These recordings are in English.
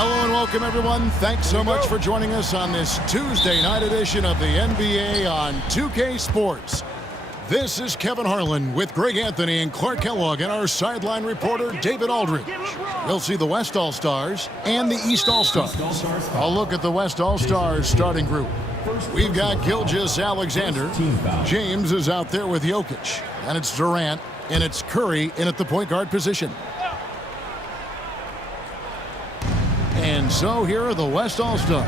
Hello and welcome, everyone. Thanks so much for joining us on this Tuesday night edition of the NBA on 2K Sports. This is Kevin Harlan with Greg Anthony and Clark Kellogg and our sideline reporter, David Aldridge. We'll see the West All-Stars and the East All-Stars. I'll look at the West All-Stars starting group. We've got Gilgeous-Alexander. James is out there with Jokic. And it's Durant, and it's Curry in at the point guard position. And so here are the West All-Stars.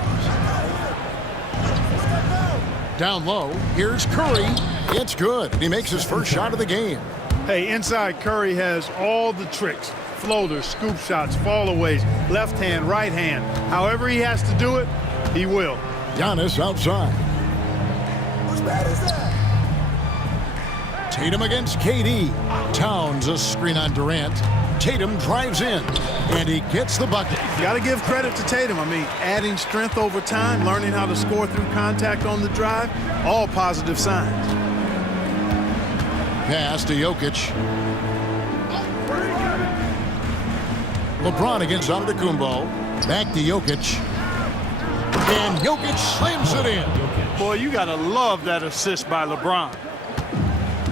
Down low, here's Curry. It's good. He makes his first shot of the game. Hey, inside Curry has all the tricks. Floaters, scoop shots, fallaways, left hand, right hand. However he has to do it, he will. Giannis outside. Whose bad is that? Tatum against KD. Towns a screen on Durant. Tatum drives in, and he gets the bucket. You got to give credit to Tatum. I mean, adding strength over time, learning how to score through contact on the drive, all positive signs. Pass to Jokic. LeBron against Antetokounmpo. Back to Jokic. And Jokic slams it in. Boy, you got to love that assist by LeBron.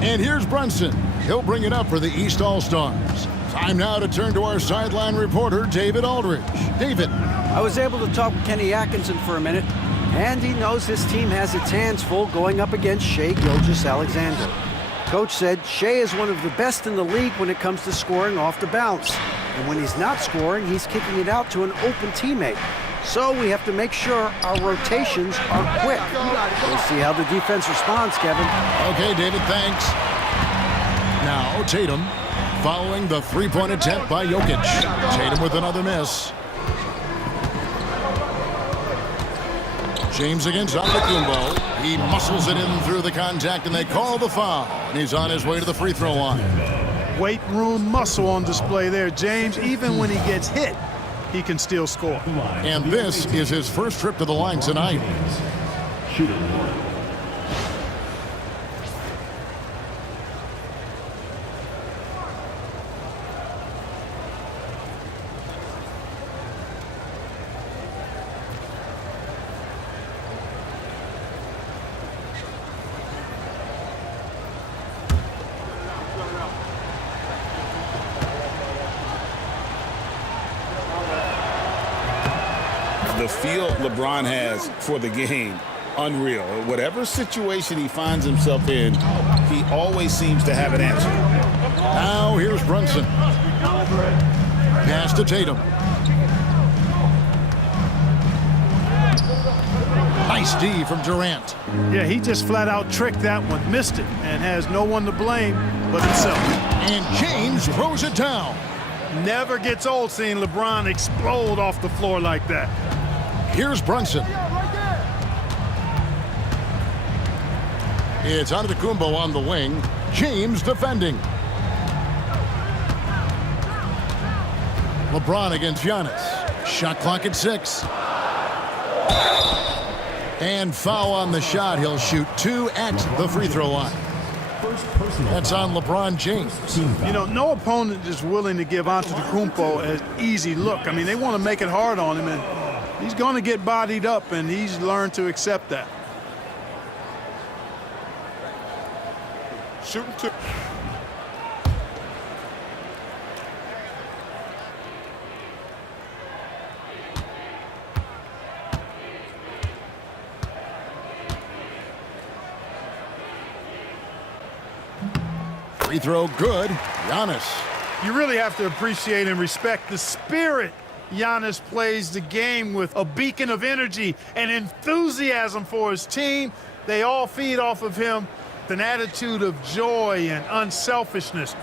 And here's Brunson. He'll bring it up for the East All-Stars. Time now to turn to our sideline reporter, David Aldridge. David. I was able to talk with Kenny Atkinson for a minute, and he knows his team has its hands full going up against Shai Gilgeous-Alexander. Coach said Shai is one of the best in the league when it comes to scoring off the bounce. And when he's not scoring, he's kicking it out to an open teammate. So we have to make sure our rotations are quick. We'll see how the defense responds, Kevin. Okay, David, thanks. Now, Tatum following the three-point attempt by Jokic. Tatum with another miss. James against Antetokounmpo. He muscles it in through the contact, and they call the foul. And he's on his way to the free throw line. Weight room muscle on display there, James. Even when he gets hit, he can still score. And this is his first trip to the line tonight. The feel LeBron has for the game, unreal. Whatever situation he finds himself in, he always seems to have an answer. Now here's Brunson. Pass to Tatum. Nice D from Durant. Yeah, he just flat out tricked that one, missed it, and has no one to blame but himself. And James throws it down. Never gets old seeing LeBron explode off the floor like that. Here's Brunson. It's Antetokounmpo on the wing. James defending. LeBron against Giannis. Shot clock at 6. And foul on the shot. He'll shoot 2 at the free throw line. That's on LeBron James. You know, no opponent is willing to give Antetokounmpo an easy look. I mean, they want to make it hard on him, and he's going to get bodied up, and he's learned to accept that. Shooting 2. Free throw good. Giannis. You really have to appreciate and respect the spirit Giannis plays the game with, a beacon of energy and enthusiasm for his team. They all feed off of him with an attitude of joy and unselfishness.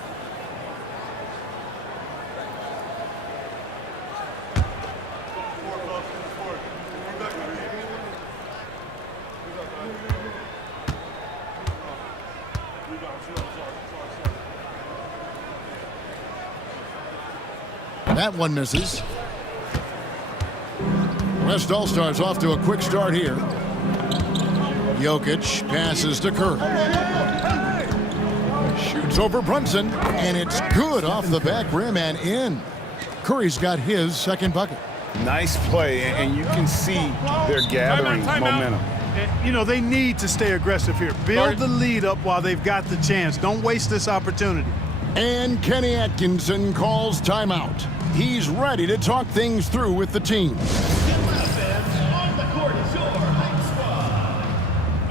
That one misses. West All-Stars off to a quick start here. Jokic passes to Curry. Shoots over Brunson, and it's good off the back rim and in. Curry's got his second bucket. Nice play, and you can see they're gathering momentum. You know, they need to stay aggressive here. Build the lead up while they've got the chance. Don't waste this opportunity. And Kenny Atkinson calls timeout. He's ready to talk things through with the team. On the court is your hype squad.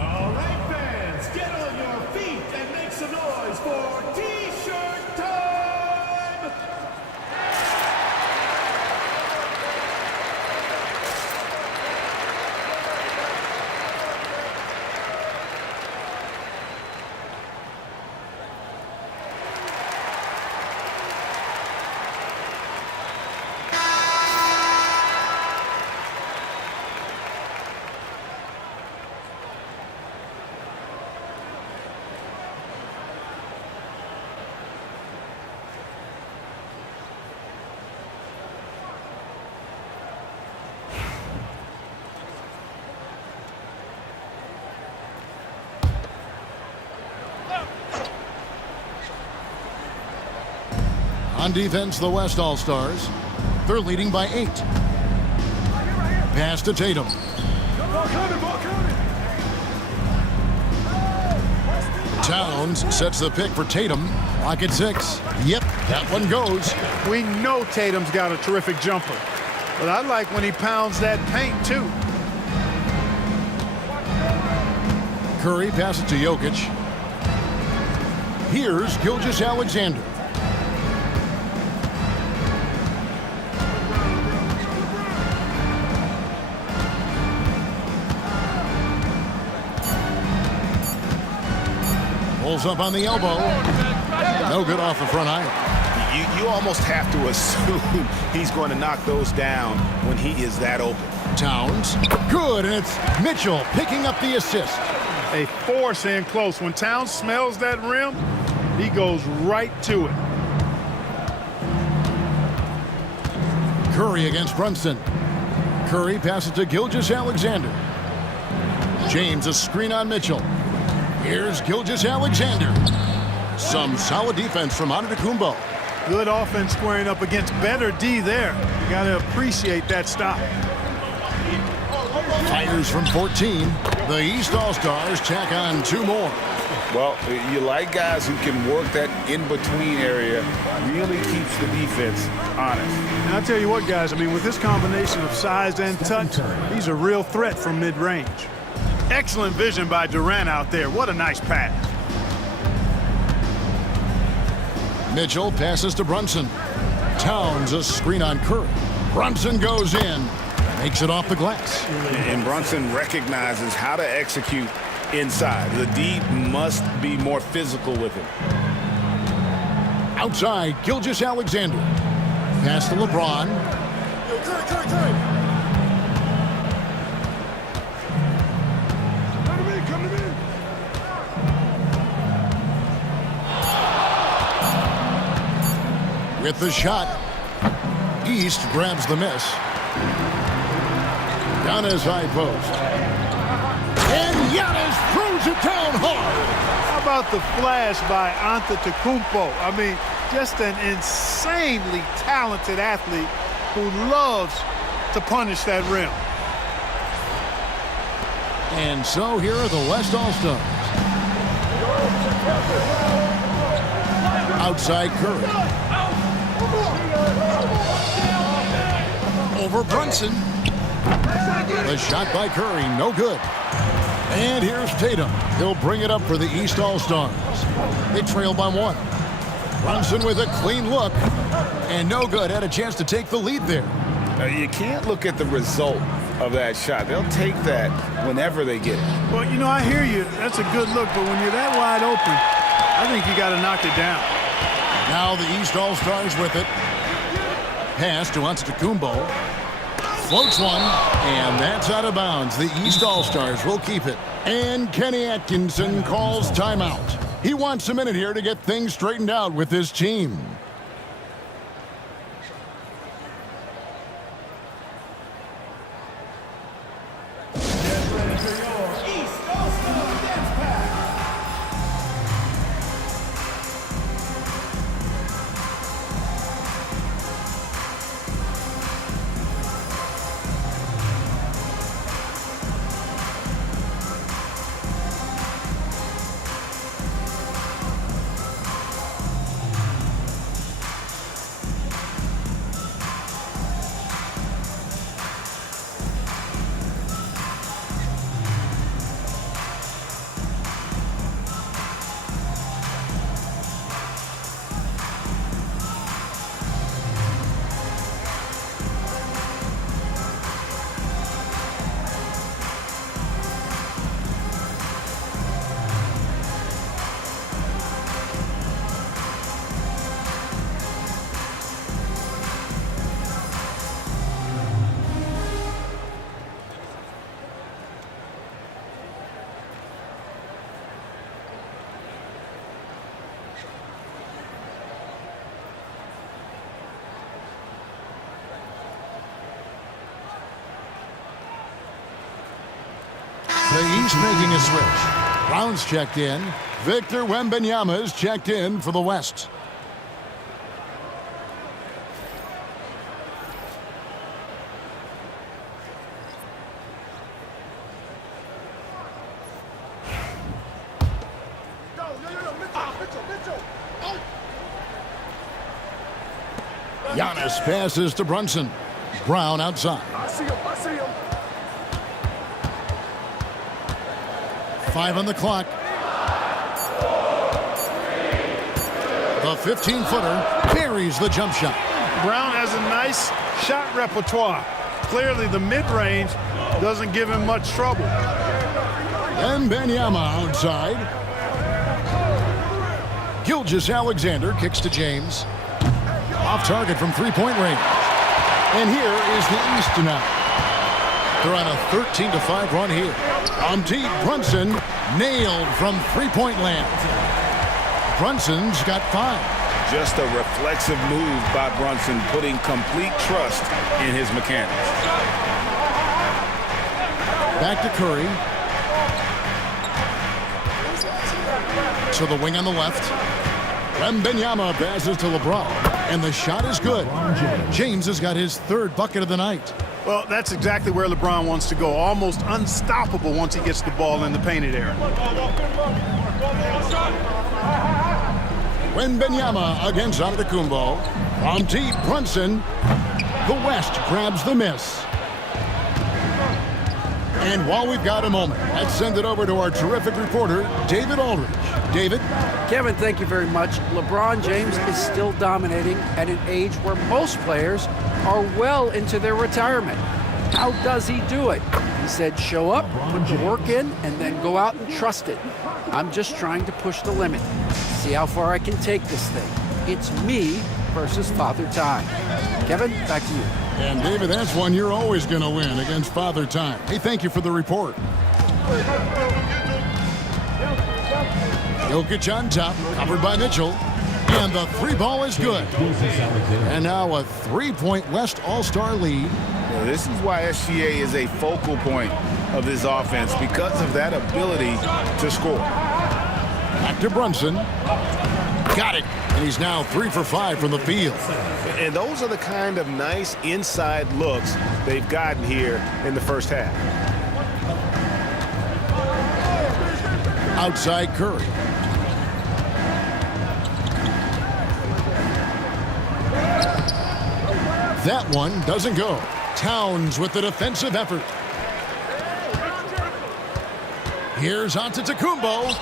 All right, fans, get on your feet and make some noise for T-shirt time! On defense, the West All-Stars. They're leading by 8. Pass to Tatum. Towns sets the pick for Tatum. Lock at 6. Yep, that one goes. We know Tatum's got a terrific jumper, but I like when he pounds that paint too. Curry passes to Jokic. Here's Gilgeous-Alexander. Pulls up on the elbow. No good off the front iron. You almost have to assume he's going to knock those down when he is that open. Towns, good, and it's Mitchell picking up the assist. A force in close. When Towns smells that rim, he goes right to it. Curry against Brunson. Curry passes to Gilgeous-Alexander. James, a screen on Mitchell. Here's Gilgeous-Alexander. Some solid defense from Antetokounmpo. Good offense squaring up against better D there. You got to appreciate that stop. Fires from 14. The East All-Stars tack on 2 more. Well, you like guys who can work that in-between area, really keeps the defense honest. And I'll tell you what, guys, I mean, with this combination of size and touch, he's a real threat from mid-range. Excellent vision by Durant out there. What a nice pass. Mitchell passes to Brunson. Towns, a screen on Curry. Brunson goes in. Makes it off the glass. And Brunson recognizes how to execute inside. The D must be more physical with him. Outside, Gilgeous-Alexander. Pass to LeBron. Yo, Curry. Come to me. With the shot. East grabs the miss. Giannis high post. And Giannis throws it down hard. How about the flash by Antetokounmpo? I mean, just an insanely talented athlete who loves to punish that rim. And so here are the West All-Stars. Outside Curry. Over Brunson. The shot by Curry, no good. And here's Tatum. He'll bring it up for the East All-Stars. They trail by 1. Brunson with a clean look. And no good. Had a chance to take the lead there. You can't look at the result of that shot. They'll take that whenever they get it. Well, you know, I hear you. That's a good look, but when you're that wide open, I think you got to knock it down. Now the East All-Stars with it. Pass to Antetokounmpo. Floats one, and that's out of bounds. The East All-Stars will keep it. And Kenny Atkinson calls timeout. He wants a minute here to get things straightened out with his team. The East making a switch. Brown's checked in. Victor Wembanyama's checked in for the West. Giannis passes to Brunson. Brown outside. I see him. 5 on the clock. The 15-footer buries the jump shot. Brown has a nice shot repertoire. Clearly, the mid-range doesn't give him much trouble. Wembanyama outside. Gilgeous-Alexander kicks to James. Off target from three-point range. And here is the East tonight. They're on a 13-5 run here. Deep Brunson nailed from three-point land. Brunson's got 5. Just a reflexive move by Brunson, putting complete trust in his mechanics. Back to Curry. To the wing on the left. Wembanyama passes to LeBron. And the shot is good. James has got his 3rd bucket of the night. Well, that's exactly where LeBron wants to go. Almost unstoppable once he gets the ball in the painted area. Wembanyama against Antetokounmpo. From deep, Brunson. The West grabs the miss. And while we've got a moment, let's send it over to our terrific reporter, David Aldridge. David? Kevin, thank you very much. LeBron James is still dominating at an age where most players are well into their retirement. How does he do it? He said, show up, put the work in, and then go out and trust it. I'm just trying to push the limit. See how far I can take this thing. It's me versus Father Time. Kevin, back to you. And David, that's one you're always going to win against Father Time. Hey, thank you for the report. Jokic on top, covered by Mitchell. And the 3 ball is good. And now a 3-point West All-Star lead. Well, this is why SGA is a focal point of this offense, because of that ability to score. Back to Brunson. Got it. And he's now 3 for 5 from the field. And those are the kind of nice inside looks they've gotten here in the first half. Outside Curry. That one doesn't go. Towns with the defensive effort. Here's Antetokounmpo.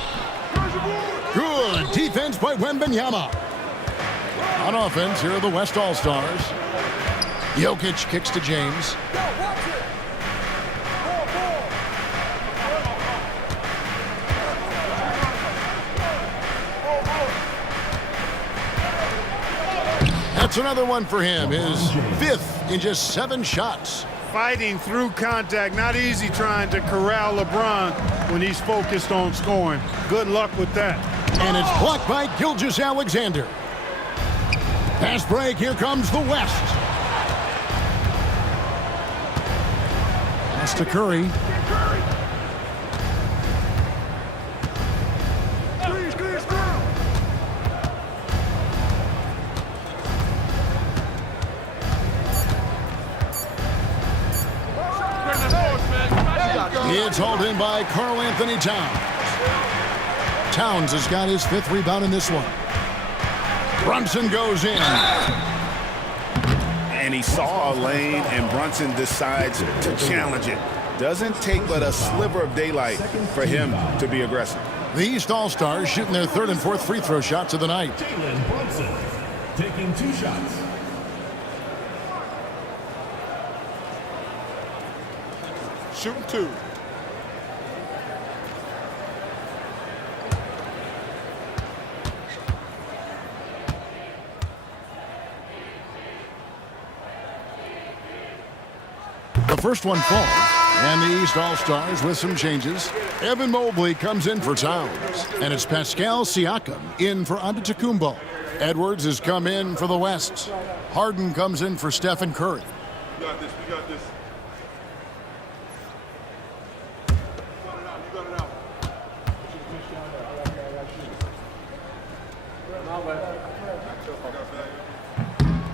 Good defense by Wembanyama. On offense, here are the West All-Stars. Jokic kicks to James. That's another one for him. His 5th in just 7 shots. Fighting through contact. Not easy trying to corral LeBron when he's focused on scoring. Good luck with that. And it's blocked by Gilgeous-Alexander. Pass break. Here comes the West. Pass to Curry. It's hauled in by Karl Anthony Towns. Towns has got his 5th rebound in this one. Brunson goes in. And he saw a lane, and Brunson decides to challenge it. Doesn't take but a sliver of daylight for him to be aggressive. The East All-Stars shooting their 3rd and 4th free throw shots of the night. Jalen Brunson taking 2 shots. Shooting 2. The first one falls, and the East All-Stars with some changes. Evan Mobley comes in for Towns, and it's Pascal Siakam in for Antetokounmpo. Edwards has come in for the West. Harden comes in for Stephen Curry. We got this.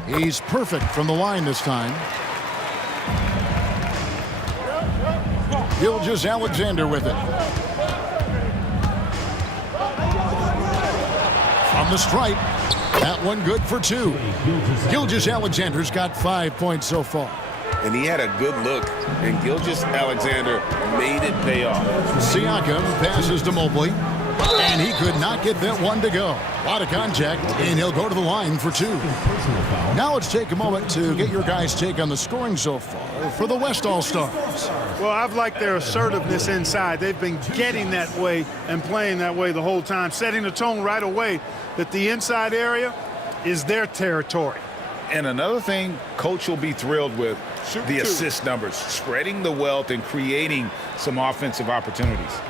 He's perfect from the line this time. Gilgeous-Alexander with it. From the stripe. That one good for 2. Gilgeous-Alexander's got 5 points so far. And he had a good look, and Gilgeous-Alexander made it pay off. Siakam passes to Mobley, and he could not get that one to go. A lot of contact, and he'll go to the line for 2. Now let's take a moment to get your guys' take on the scoring so far for the West All-Stars. Well, I've liked their assertiveness inside. They've been getting that way and playing that way the whole time, setting the tone right away that the inside area is their territory. And another thing Coach will be thrilled with, the assist numbers, spreading the wealth and creating some offensive opportunities.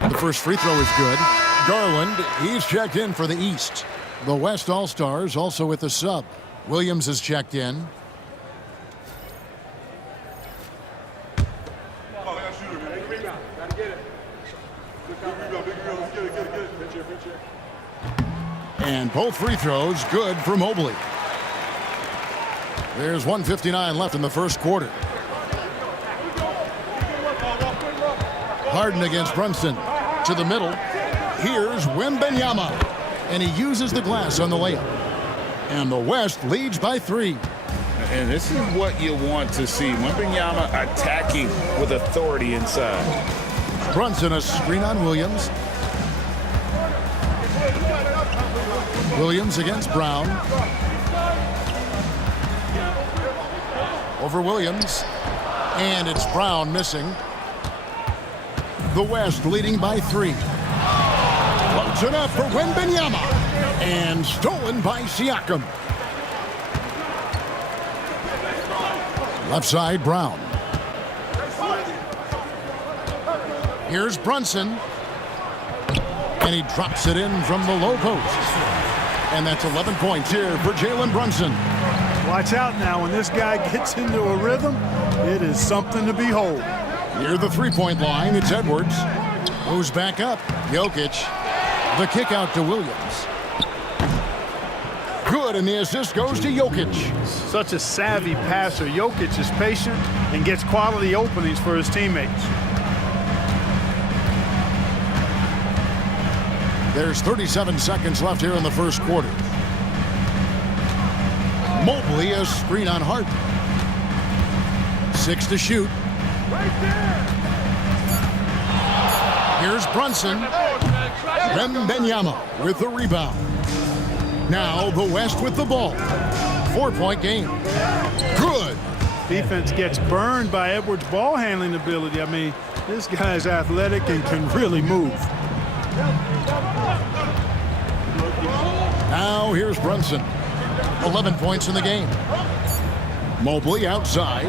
The first free throw is good. Garland, he's checked in for the East. The West All-Stars also with the sub. Williams has checked in. And both free throws good for Mobley. There's 1:59 left in the first quarter. Harden against Brunson. To the middle. Here's Wembanyama. And he uses the glass on the layup. And the West leads by 3. And this is what you want to see. Wembanyama attacking with authority inside. Brunson a screen on Williams. Williams against Brown. Over Williams. And it's Brown missing. The West leading by 3. Floats it up for Wembanyama. And stolen by Siakam. Left side, Brown. Here's Brunson. And he drops it in from the low post. And that's 11 points here for Jalen Brunson. Watch out now. When this guy gets into a rhythm, it is something to behold. Near the three-point line, it's Edwards. Moves back up. Jokic. The kick out to Williams. Good, and the assist goes to Jokic. Such a savvy passer. Jokic is patient and gets quality openings for his teammates. There's 37 seconds left here in the first quarter. Mobley a screen on Harden. 6 to shoot. Here's Brunson. Wembanyama with the rebound. Now the West with the ball. 4-point game. Good. Defense gets burned by Edwards' ball handling ability. I mean, this guy's athletic and can really move. Now here's Brunson. 11 points in the game. Mobley outside.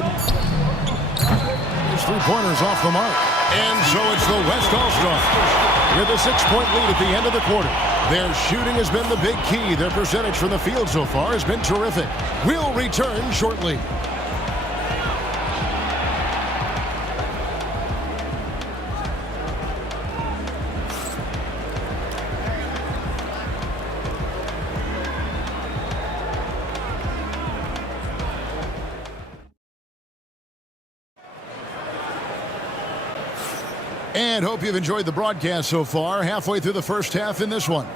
His three-pointers off the mark. And so it's the West All-Stars with a 6-point lead at the end of the quarter. Their shooting has been the big key. Their percentage from the field so far has been terrific. We'll return shortly. And hope you've enjoyed the broadcast so far. Halfway through the first half in this one.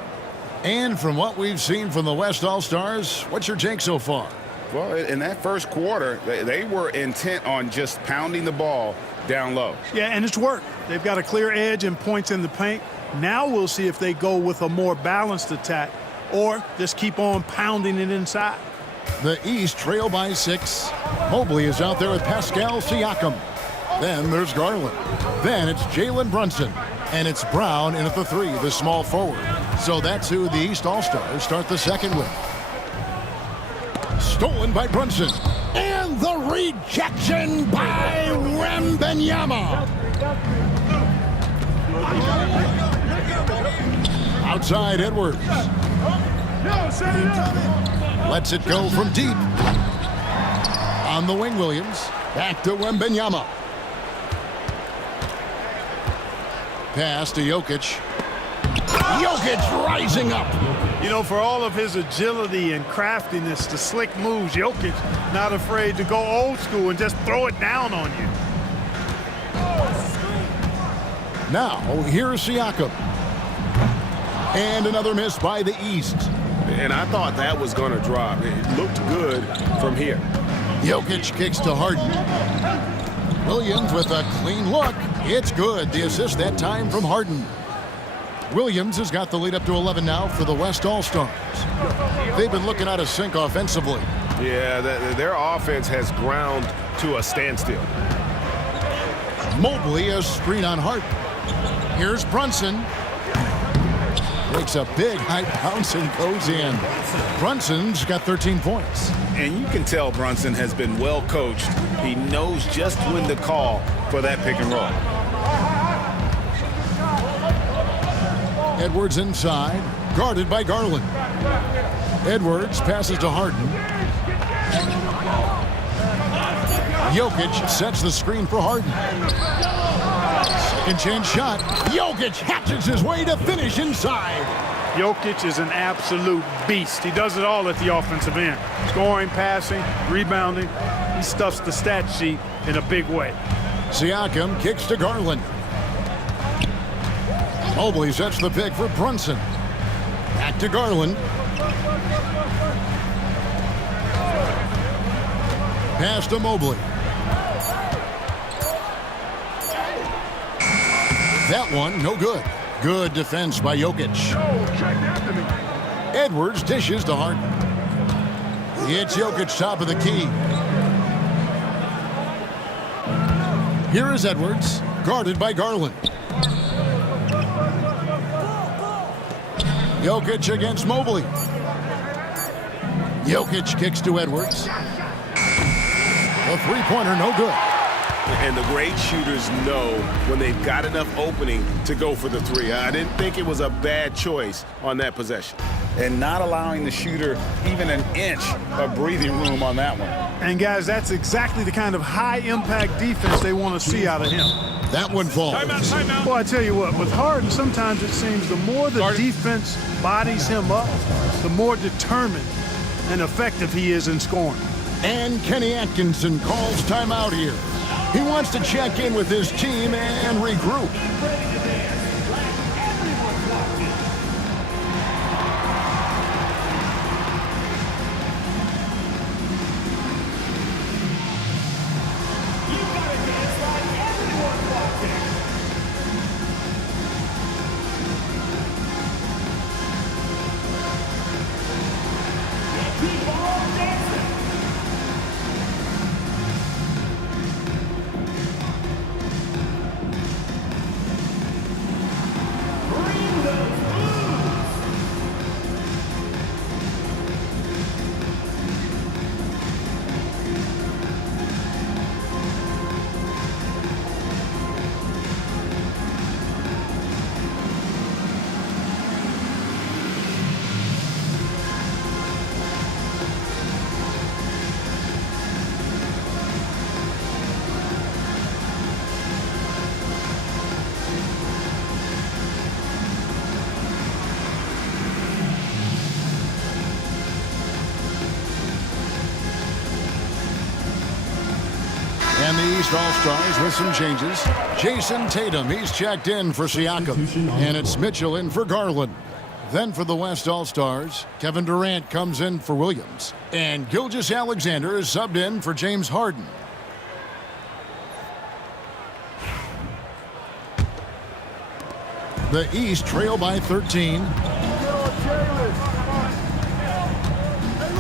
And from what we've seen from the West All-Stars, what's your take so far? Well, in that first quarter, they were intent on just pounding the ball down low. Yeah, and it's worked. They've got a clear edge and points in the paint. Now we'll see if they go with a more balanced attack or just keep on pounding it inside. The East trail by 6. Mobley is out there with Pascal Siakam. Then there's Garland. Then it's Jalen Brunson. And it's Brown in at the 3, the small forward. So that's who the East All-Stars start the second with. Stolen by Brunson. And the rejection by Wembanyama. Outside Edwards. Lets it go from deep. On the wing, Williams. Back to Wembenyama. Pass to Jokic. Jokic rising up. You know, for all of his agility and craftiness, the slick moves, Jokic not afraid to go old school and just throw it down on you. Now, here's Siakam. And another miss by the East. And I thought that was going to drop. It looked good from here. Jokic kicks to Harden. Williams with a clean look. It's good. The assist that time from Harden. Williams has got the lead up to 11 now for the West All-Stars. They've been looking out of sync offensively. Yeah, their offense has ground to a standstill. Mobley a screen on Harden. Here's Brunson. Makes a big high bounce and goes in. Brunson's got 13 points. And you can tell Brunson has been well coached. He knows just when to call for that pick and roll. Edwards inside, guarded by Garland. Edwards passes to Harden. Jokic sets the screen for Harden. Second chance shot. Jokic hatches his way to finish inside. Jokic is an absolute beast. He does it all at the offensive end. Scoring, passing, rebounding. He stuffs the stat sheet in a big way. Siakam kicks to Garland. Mobley sets the pick for Brunson. Back to Garland. Pass to Mobley. That one, no good. Good defense by Jokic. Edwards dishes to Harden. It's Jokic top of the key. Here is Edwards, guarded by Garland. Jokic against Mobley. Jokic kicks to Edwards. A three-pointer, no good. And the great shooters know when they've got enough opening to go for the three. I didn't think it was a bad choice on that possession. And not allowing the shooter even an inch of breathing room on that one. And guys, that's exactly the kind of high-impact defense they want to see out of him. That one falls. Timeout. Well, I tell you what, with Harden, sometimes it seems the more the defense bodies him up, the more determined and effective he is in scoring. And Kenny Atkinson calls timeout here. He wants to check in with his team and regroup. And the East All-Stars with some changes. Jason Tatum, he's checked in for Siakam. And it's Mitchell in for Garland. Then for the West All-Stars, Kevin Durant comes in for Williams. And Gilgeous-Alexander is subbed in for James Harden. The East trail by 13.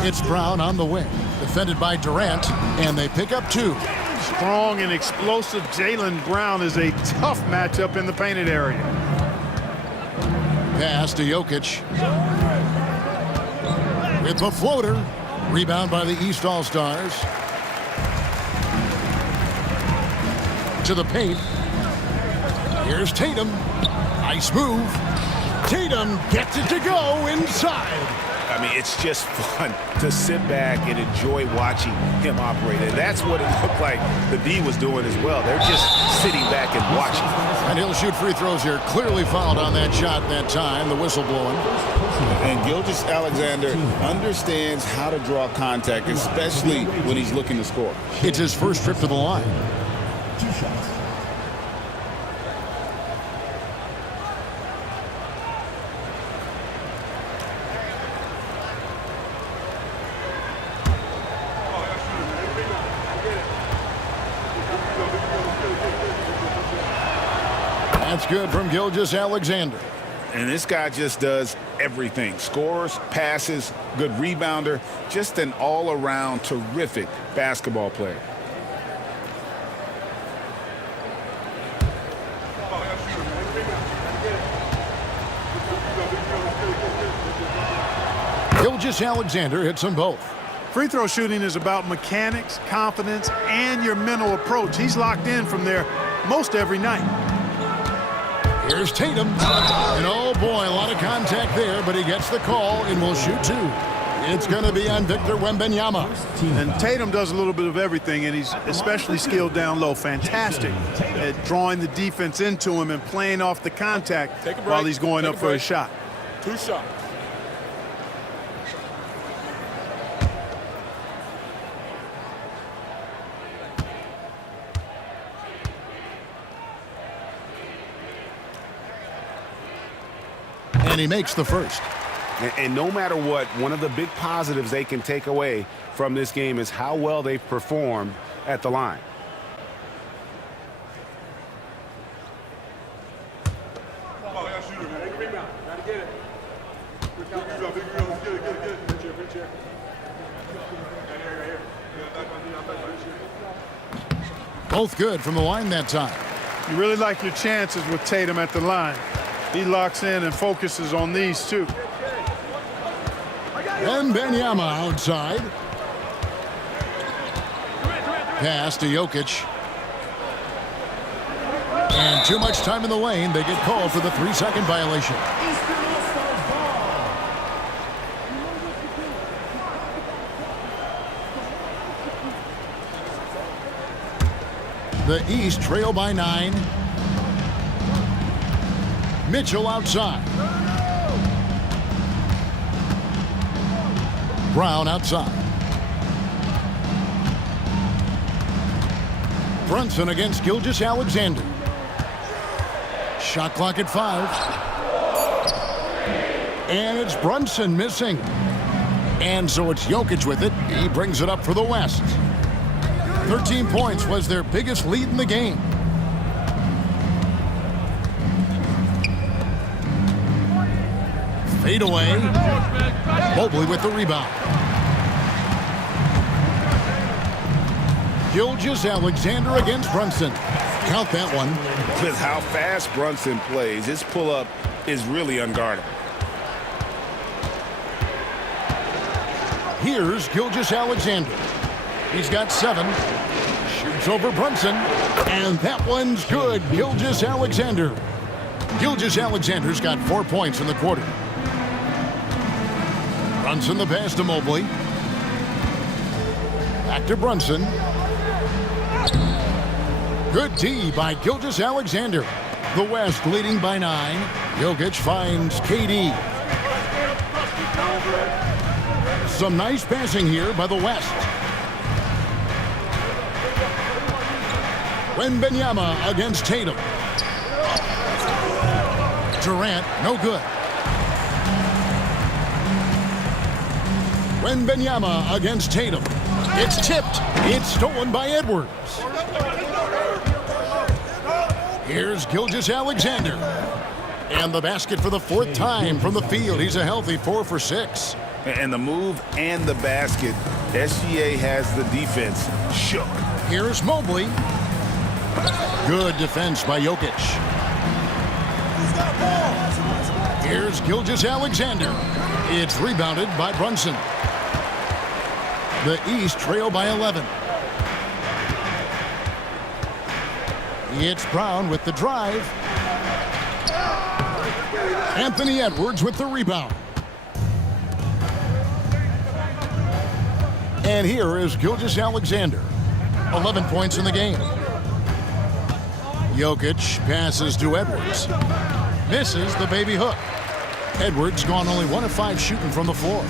It's Brown on the wing, defended by Durant, and they pick up two. Strong and explosive Jaylen Brown is a tough matchup in the painted area. Pass to Jokic. With the floater. Rebound by the East All-Stars. To the paint. Here's Tatum. Nice move. Tatum gets it to go inside. I mean, it's just fun to sit back and enjoy watching him operate. And that's what it looked like the D was doing as well. They're just sitting back and watching. And he'll shoot free throws here. Clearly fouled on that shot that time. The whistle blowing. And Gilgeous-Alexander understands how to draw contact, especially when he's looking to score. It's his first trip to the line. 2 shots. That's good from Gilgeous-Alexander. And this guy just does everything. Scores, passes, good rebounder, just an all-around terrific basketball player. Gilgeous-Alexander hits them both. Free throw shooting is about mechanics, confidence, and your mental approach. He's locked in from there most every night. Here's Tatum. And oh boy, a lot of contact there, but he gets the call and will shoot 2. It's going to be on Victor Wembanyama. And Tatum does a little bit of everything, and he's especially skilled down low. Fantastic at drawing the defense into him and playing off the contact while he's going up for a shot. 2 shots. And he makes the first. And no matter what, one of the big positives they can take away from this game is how well they've performed at the line. Both good from the line that time. You really like your chances with Tatum at the line. He locks in and focuses on these two. Wembanyama outside. Pass to Jokic. And too much time in the lane. They get called for the 3-second violation. The East trail by 9. Mitchell outside. Brown outside. Brunson against Gilgeous-Alexander. Shot clock at 5. And it's Brunson missing. And so it's Jokic with it. He brings it up for the West. 13 points was their biggest lead in the game. Fade away. Mobley with the rebound. Gilgeous-Alexander against Brunson. Count that one. With how fast Brunson plays, his pull-up is really unguardable. Here's Gilgeous-Alexander. He's got 7. Shoots over Brunson. And that one's good. Gilgeous-Alexander. Gilgeous-Alexander's got 4 points in the quarter. Brunson the pass to Mobley. Back to Brunson. Good D by Gilgeous-Alexander. The West leading by 9. Jokic finds KD. Some nice passing here by the West. Wembanyama against Tatum. Durant, no good. Wembanyama against Tatum. It's tipped. It's stolen by Edwards. Here's Gilgeous-Alexander. And the basket for the 4th time from the field. He's a healthy 4 for 6. And the move and the basket, SGA has the defense shook. Here's Mobley. Good defense by Jokic. Here's Gilgeous-Alexander. It's rebounded by Brunson. The East trail by 11. It's Brown with the drive. Anthony Edwards with the rebound. And here is Gilgeous-Alexander. 11 points in the game. Jokic passes to Edwards. Misses the baby hook. Edwards gone only 1 of 5 shooting from the floor.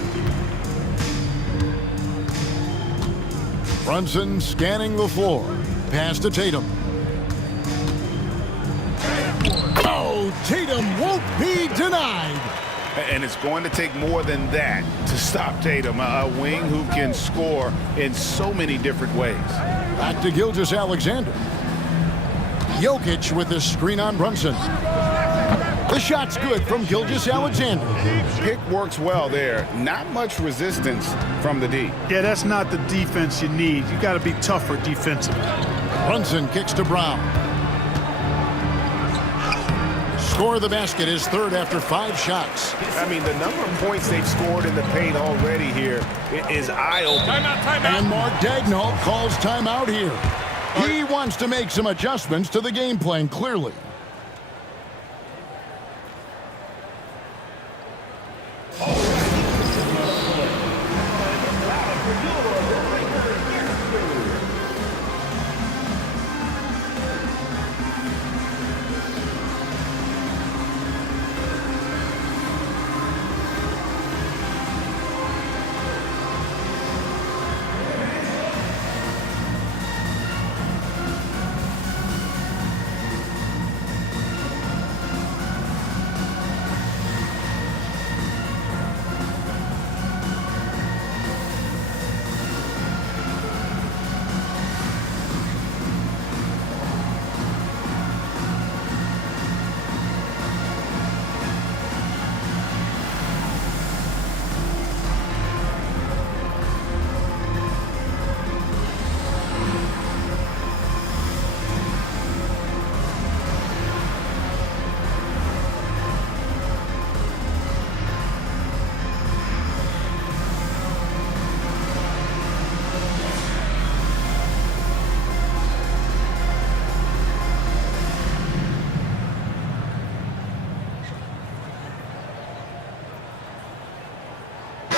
Brunson scanning the floor. Pass to Tatum. Oh, Tatum won't be denied. And it's going to take more than that to stop Tatum, a wing who can score in so many different ways. Back to Gilgeous-Alexander. Jokic with the screen on Brunson. The shot's good from Gilgeous-Alexander. Pick works well there. Not much resistance from the D. Yeah, that's not the defense you need. You got to be tougher defensively. Brunson kicks to Brown. Score the basket is third after 5 shots. I mean, the number of points they've scored in the paint already here is eye-opening. And Mark Daigneault calls timeout here. He wants to make some adjustments to the game plan, clearly.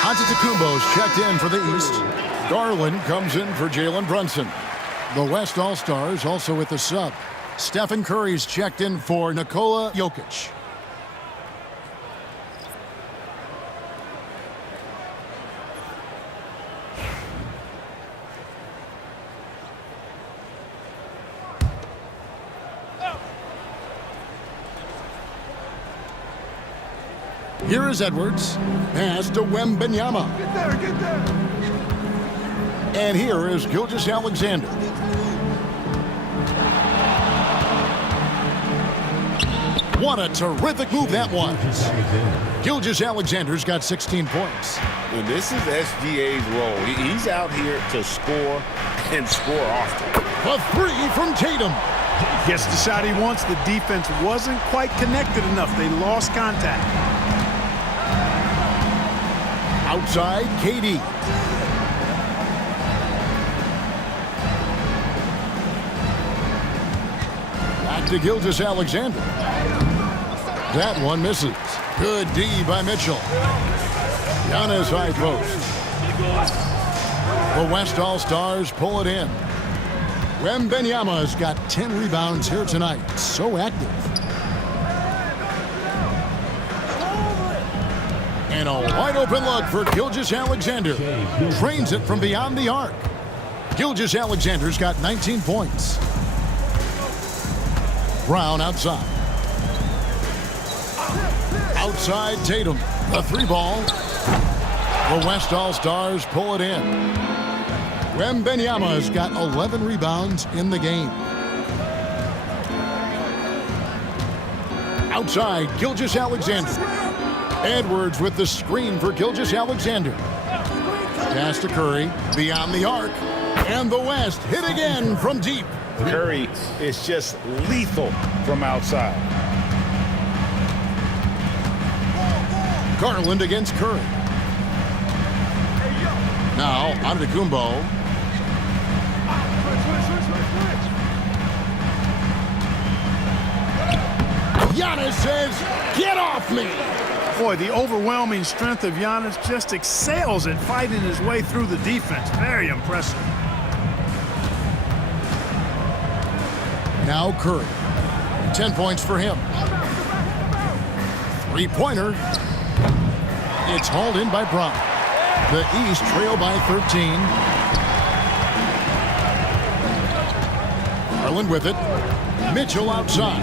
Antetokounmpo's checked in for the East. Garland comes in for Jalen Brunson. The West All-Stars also with the sub. Stephen Curry's checked in for Nikola Jokic. Here is Edwards. Pass to Wembanyama. Get there. And here is Gilgeous-Alexander. What a terrific move that was. Gilgeous-Alexander's got 16 points. And this is SGA's role. He's out here to score and score often. A 3 from Tatum. Gets the shot he wants. The defense wasn't quite connected enough. They lost contact. Outside, KD. Back to Gilgeous-Alexander. That one misses. Good D by Mitchell. Giannis high post. The West All-Stars pull it in. Wembanyama's got 10 rebounds here tonight. So active. And a wide open look for Gilgeous-Alexander. Trains it from beyond the arc. Gilgeous-Alexander's got 19 points. Brown outside. Outside Tatum. The 3-ball. The West All-Stars pull it in. Wembanyama's got 11 rebounds in the game. Outside, Gilgeous-Alexander. Edwards with the screen for Gilgeous-Alexander. Pass to Curry, beyond the arc. And the West hit again from deep. Curry is just lethal from outside. Garland against Curry. Now, Antetokounmpo. Giannis says, "Get off me!" Boy, the overwhelming strength of Giannis just excels at fighting his way through the defense. Very impressive. Now Curry. 10 points for him. Three-pointer. It's hauled in by Brown. The East trail by 13. Garland with it. Mitchell outside.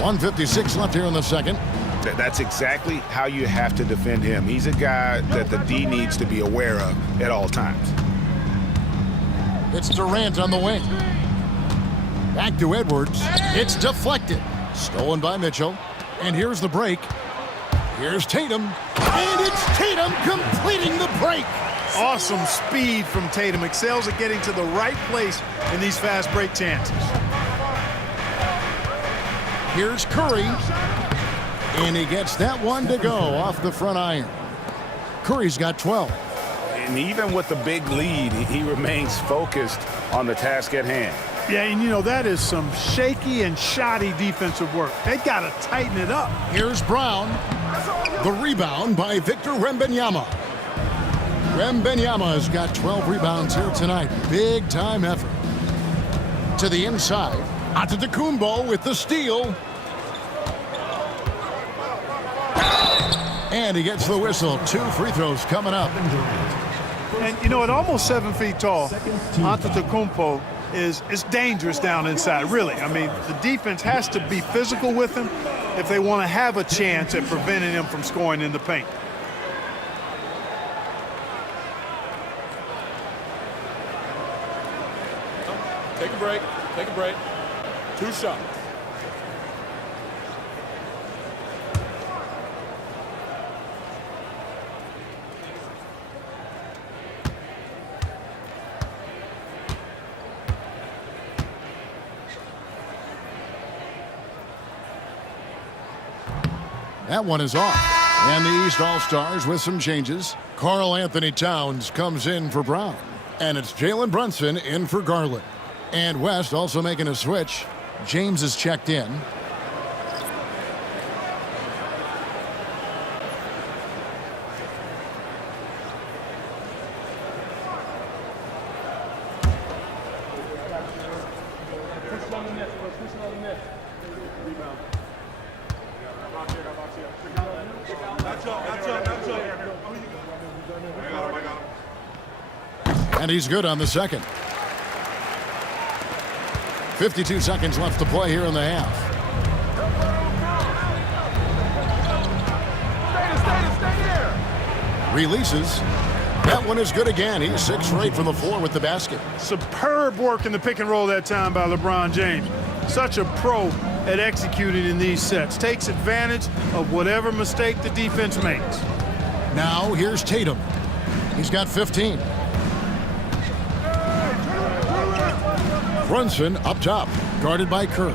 1:56 left here in the second. That's exactly how you have to defend him. He's a guy that the D needs to be aware of at all times. It's Durant on the wing. Back to Edwards. It's deflected. Stolen by Mitchell. And here's the break. Here's Tatum. And it's Tatum completing the break. Awesome speed from Tatum. Excels at getting to the right place in these fast break chances. Here's Curry. And he gets that one to go off the front iron. Curry's got 12. And even with the big lead, he remains focused on the task at hand. Yeah, and you know, that is some shaky and shoddy defensive work. They got to tighten it up. Here's Brown. The rebound by Victor Wembanyama. Wembanyama has got 12 rebounds here tonight. Big time effort. To the inside. Antetokounmpo with the steal. And he gets the whistle. 2 free throws coming up. And you know, at almost 7 feet tall, Antetokounmpo is dangerous down inside, really. I mean, the defense has to be physical with him if they want to have a chance at preventing him from scoring in the paint. Take a break. Take a break. 2 shots. That one is off. And the East All-Stars with some changes. Karl Anthony Towns comes in for Brown. And it's Jalen Brunson in for Garland. And West also making a switch. James is checked in. And he's good on the second. 52 seconds left to play here in the half. Releases. That one is good again. He's 6 for 8 from the floor with the basket. Superb work in the pick and roll that time by LeBron James. Such a pro at executing in these sets. Takes advantage of whatever mistake the defense makes. Now here's Tatum. He's got 15. Brunson up top, guarded by Kerr.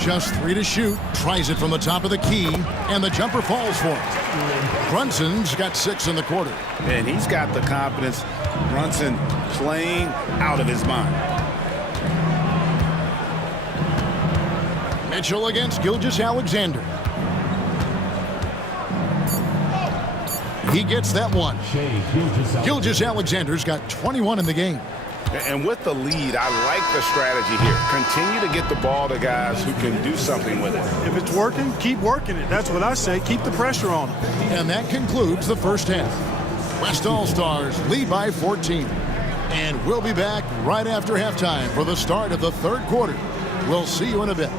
Just 3 to shoot. Tries it from the top of the key, and the jumper falls for it. Brunson's got 6 in the quarter. And he's got the confidence. Brunson playing out of his mind. Mitchell against Gilgeous-Alexander. He gets that one. Gilgeous-Alexander's got 21 in the game. And with the lead, I like the strategy here. Continue to get the ball to guys who can do something with it. If it's working, keep working it. That's what I say. Keep the pressure on them. And that concludes the first half. West All-Stars lead by 14. And we'll be back right after halftime for the start of the third quarter. We'll see you in a bit.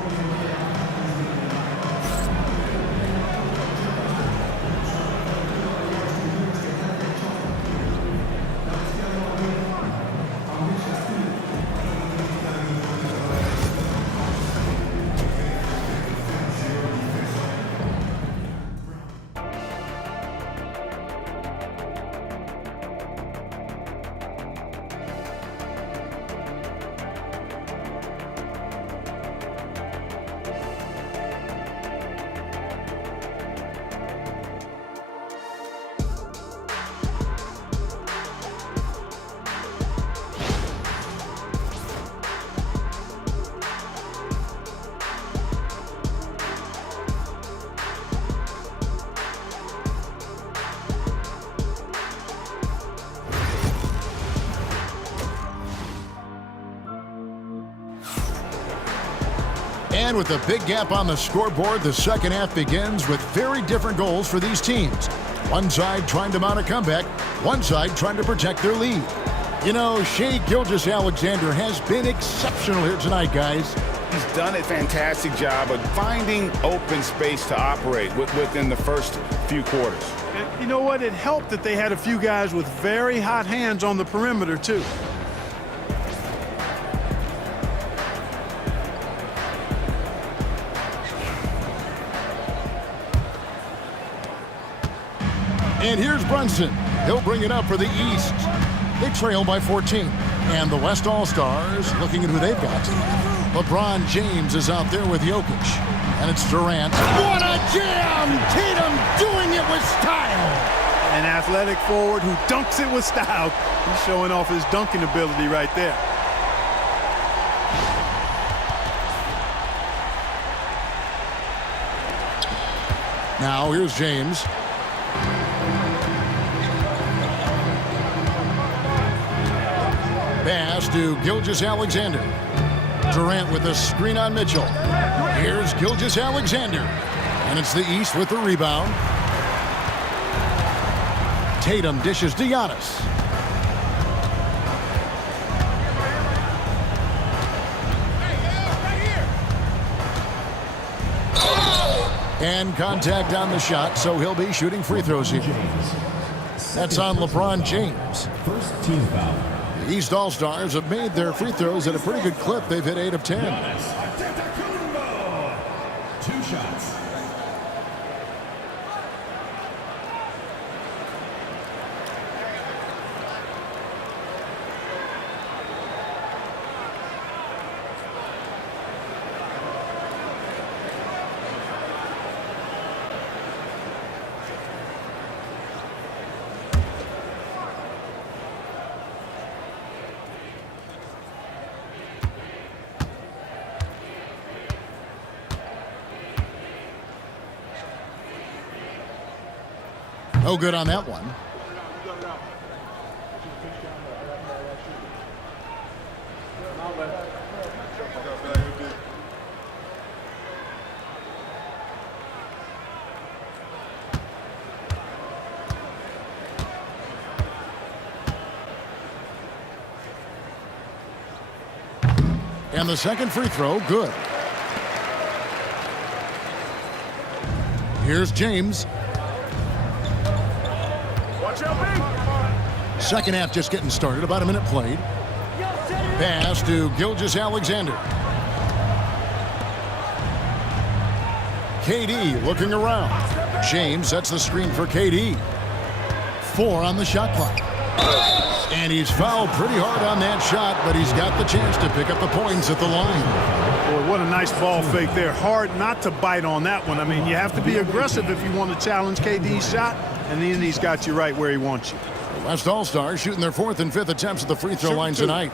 And with a big gap on the scoreboard, the second half begins with very different goals for these teams. One side trying to mount a comeback, one side trying to protect their lead. You know, Shai Gilgeous-Alexander has been exceptional here tonight, guys. He's done a fantastic job of finding open space to operate within the first few quarters. And you know what? It helped that they had a few guys with very hot hands on the perimeter, too. And here's Brunson. He'll bring it up for the East. They trail by 14. And the West All-Stars looking at who they've got. LeBron James is out there with Jokic. And it's Durant. What a jam! Tatum doing it with style. An athletic forward who dunks it with style. He's showing off his dunking ability right there. Now here's James. Pass to Gilgeous-Alexander. Durant with a screen on Mitchell. Here's Gilgeous-Alexander. And it's the East with the rebound. Tatum dishes to Giannis. And contact on the shot, so he'll be shooting free throws here. That's on LeBron James. First team foul. The East All-Stars have made their free throws at a pretty good clip. They've hit 8 of 10. Two shots. No good on that one. And the second free throw, good. Here's James. Second half just getting started, about a minute played. Pass to Gilgeous-Alexander. KD looking around. James sets the screen for KD. 4 on the shot clock. And he's fouled pretty hard on that shot, but he's got the chance to pick up the points at the line. Boy, what a nice ball fake there. Hard not to bite on that one. I mean, you have to be aggressive if you want to challenge KD's shot, and then he's got you right where he wants you. The West All-Stars shooting their 4th and 5th attempts at the free throw line tonight.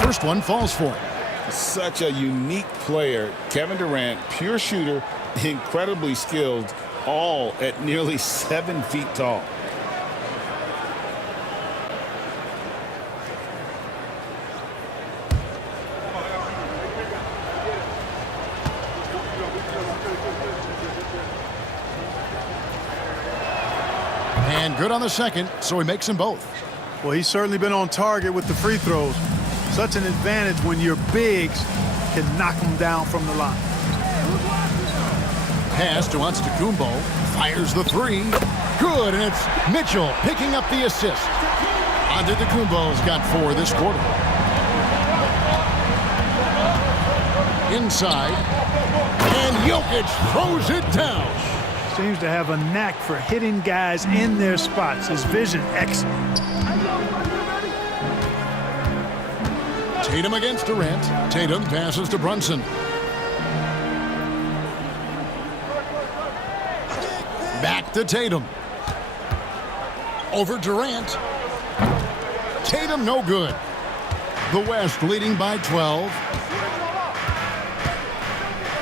First one falls for him. Such a unique player. Kevin Durant, pure shooter, incredibly skilled, all at nearly 7 feet tall. And good on the second, so he makes them both. Well, he's certainly been on target with the free throws. Such an advantage when your bigs can knock them down from the line. Pass to Antetokounmpo. Fires the 3. Good, and it's Mitchell picking up the assist. Antetokounmpo's got 4 this quarter. Inside. And Jokic throws it down. Seems to have a knack for hitting guys in their spots. His vision excellent. Tatum against Durant. Tatum passes to Brunson. Back to Tatum. Over Durant. Tatum no good. The West leading by 12.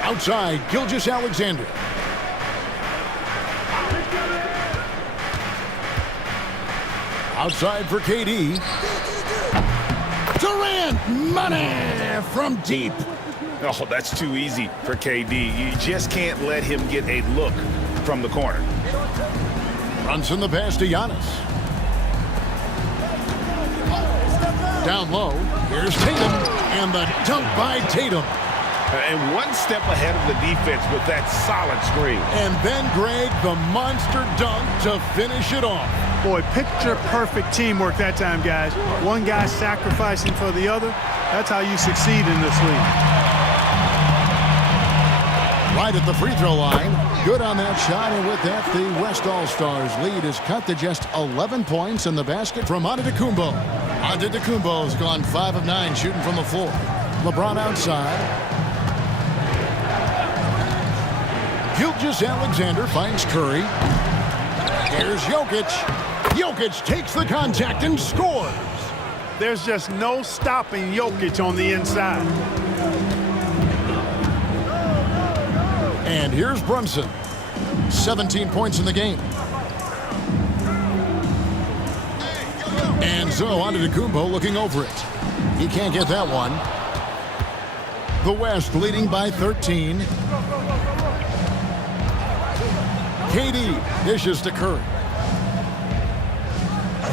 Outside, Gilgeous-Alexander. Outside for KD. Durant, money from deep. Oh, that's too easy for KD. You just can't let him get a look from the corner. Brunson the pass to Giannis. Down low, here's Tatum, and the dunk by Tatum. And one step ahead of the defense with that solid screen. And then, Greg, the monster dunk to finish it off. Boy, picture-perfect teamwork that time, guys. One guy sacrificing for the other. That's how you succeed in this league. Right at the free throw line. Good on that shot, and with that, the West All-Stars lead is cut to just 11 points in the basket from Antetokounmpo. Antetokounmpo has gone 5 of 9 shooting from the floor. LeBron outside. Gilgeous-Alexander finds Curry. Here's Jokic. Jokic takes the contact and scores. There's just no stopping Jokic on the inside. And here's Brunson. 17 points in the game. And so Antetokounmpo looking over it. He can't get that one. The West leading by 13. KD dishes to Curry.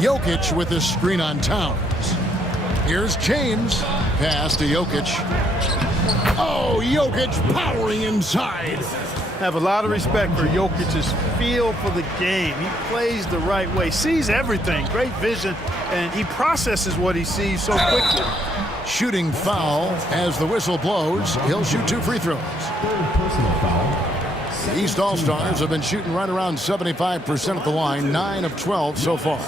Jokic with his screen on Towns. Here's James. Pass to Jokic. Oh, Jokic powering inside. Have a lot of respect for Jokic's feel for the game. He plays the right way, sees everything, great vision, and he processes what he sees so quickly. Shooting foul as the whistle blows. He'll shoot 2 free throws. East All-Stars have been shooting right around 75% at the line, 9 of 12 so far.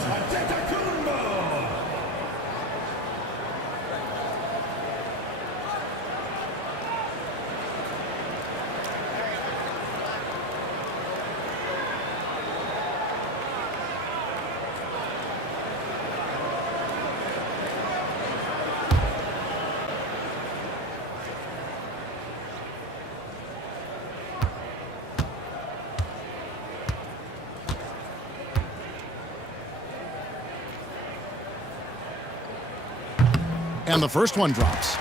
And the first one drops.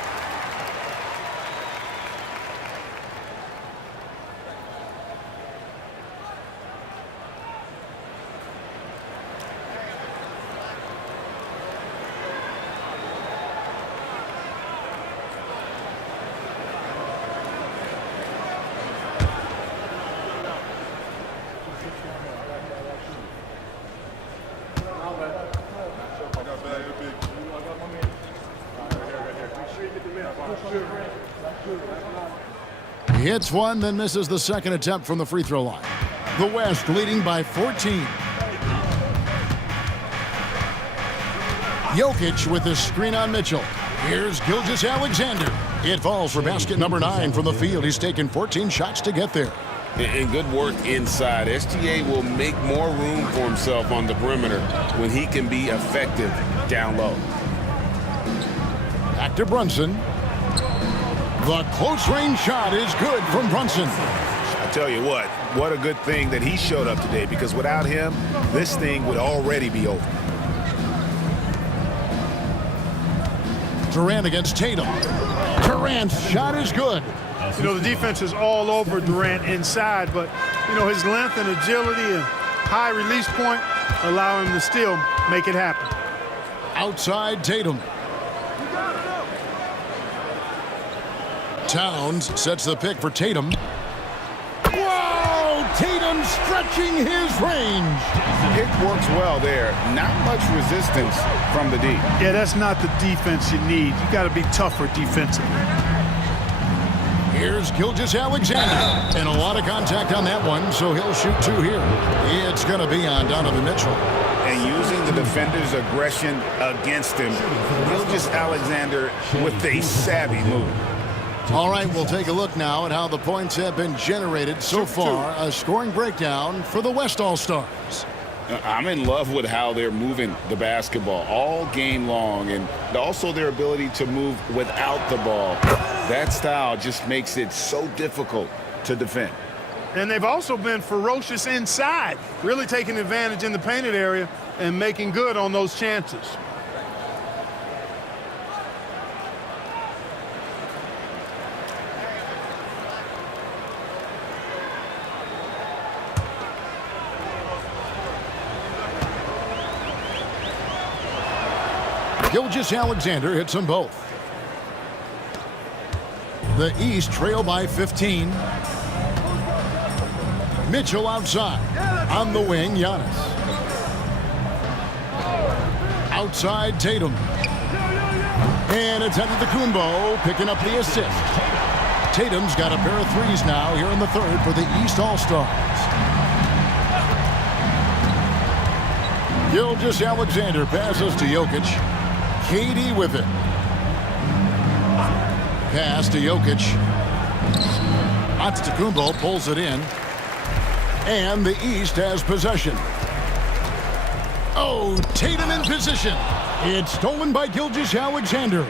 He hits one, then misses the second attempt from the free throw line. The West leading by 14. Jokic with his screen on Mitchell. Here's Gilgeous-Alexander. It falls for basket number 9 from the field. He's taken 14 shots to get there. And good work inside. SGA will make more room for himself on the perimeter when he can be effective down low. Back to Brunson. The close-range shot is good from Brunson. I tell you what a good thing that he showed up today, because without him, this thing would already be over. Durant against Tatum. Durant's shot is good. You know, the defense is all over Durant inside, but, you know, his length and agility and high release point allow him to still make it happen. Outside Tatum. Towns sets the pick for Tatum. Whoa! Tatum stretching his range. It works well there. Not much resistance from the D. Yeah, that's not the defense you need. You got to be tougher defensively. Here's Gilgeous-Alexander. And a lot of contact on that one, so he'll shoot 2 here. It's going to be on Donovan Mitchell. And using the defender's aggression against him, Gilgeous-Alexander with a savvy move. All right, we'll take a look now at how the points have been generated so far. A scoring breakdown for the West All-Stars. I'm in love with how they're moving the basketball all game long, and also their ability to move without the ball. That style just makes it so difficult to defend. And they've also been ferocious inside, really taking advantage in the painted area and making good on those chances. Gilgeous-Alexander hits them both. The East trail by 15. Mitchell outside. On the wing, Giannis. Outside, Tatum. And it's Antetokounmpo picking up the assist. Tatum's got a pair of threes now here in the third for the East All-Stars. Gilgeous-Alexander passes to Jokic. KD with it. Pass to Jokic. Antetokounmpo pulls it in. And the East has possession. Oh, Tatum in position. It's stolen by Gilgeous-Alexander.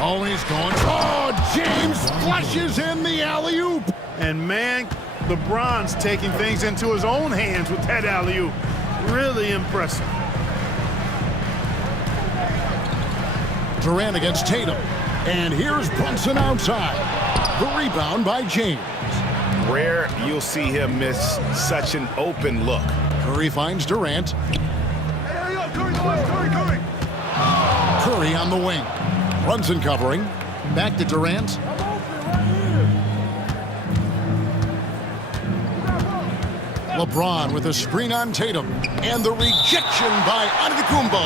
Oh, he's going. Oh, James flushes in the alley-oop. And man, LeBron's taking things into his own hands with that alley-oop. Really impressive. Durant against Tatum. And here's Brunson outside. The rebound by James. Rare you'll see him miss such an open look. Curry finds Durant. Curry on the wing. Brunson covering. Back to Durant. LeBron with a screen on Tatum. And the rejection by Antetokounmpo.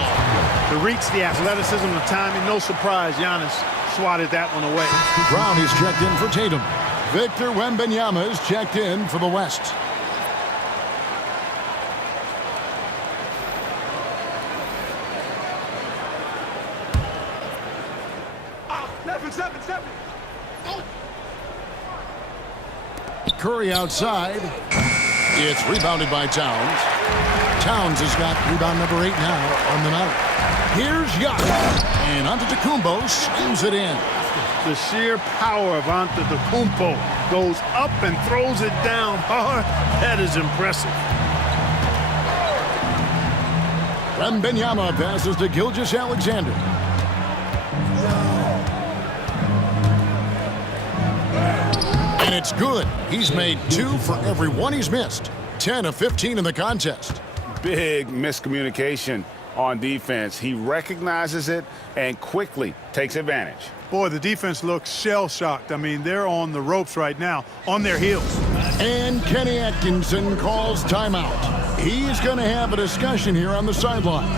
The reach, the athleticism, the timing, no surprise, Giannis swatted that one away. Brown is checked in for Tatum. Victor Wembanyama is checked in for the West. Curry outside. It's rebounded by Towns. Towns has got rebound number 8 now on the night. Here's Giannis. And Antetokounmpo slams it in. The sheer power of Antetokounmpo goes up and throws it down hard. That is impressive. Wembanyama passes to Gilgeous-Alexander. And it's good. He's made 2 for every one he's missed. 10 of 15 in the contest. Big miscommunication on defense. He recognizes it and quickly takes advantage. Boy, the defense looks shell-shocked. I mean, they're on the ropes right now, on their heels. And Kenny Atkinson calls timeout. He's going to have a discussion here on the sideline.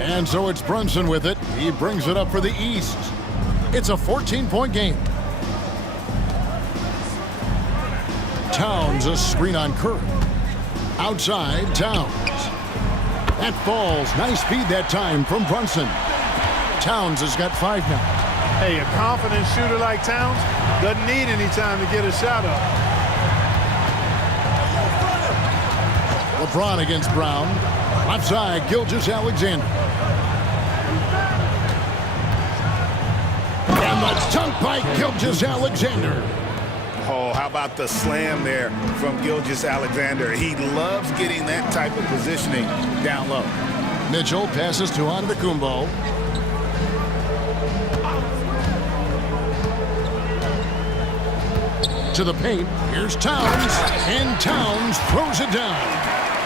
And so it's Brunson with it. He brings it up for the East. It's a 14-point game. Towns, a screen on Curry. Outside, Towns. That falls. Nice speed that time from Brunson. Towns has got 5 now. Hey, a confident shooter like Towns doesn't need any time to get a shot up. LeBron against Brown. Left side, Gilgeous-Alexander. And the dunk by Gilgeous-Alexander. Oh, how about the slam there from Gilgeous-Alexander? He loves getting that type of positioning down low. Mitchell passes to Antetokounmpo. To the paint. Here's Towns. And Towns throws it down.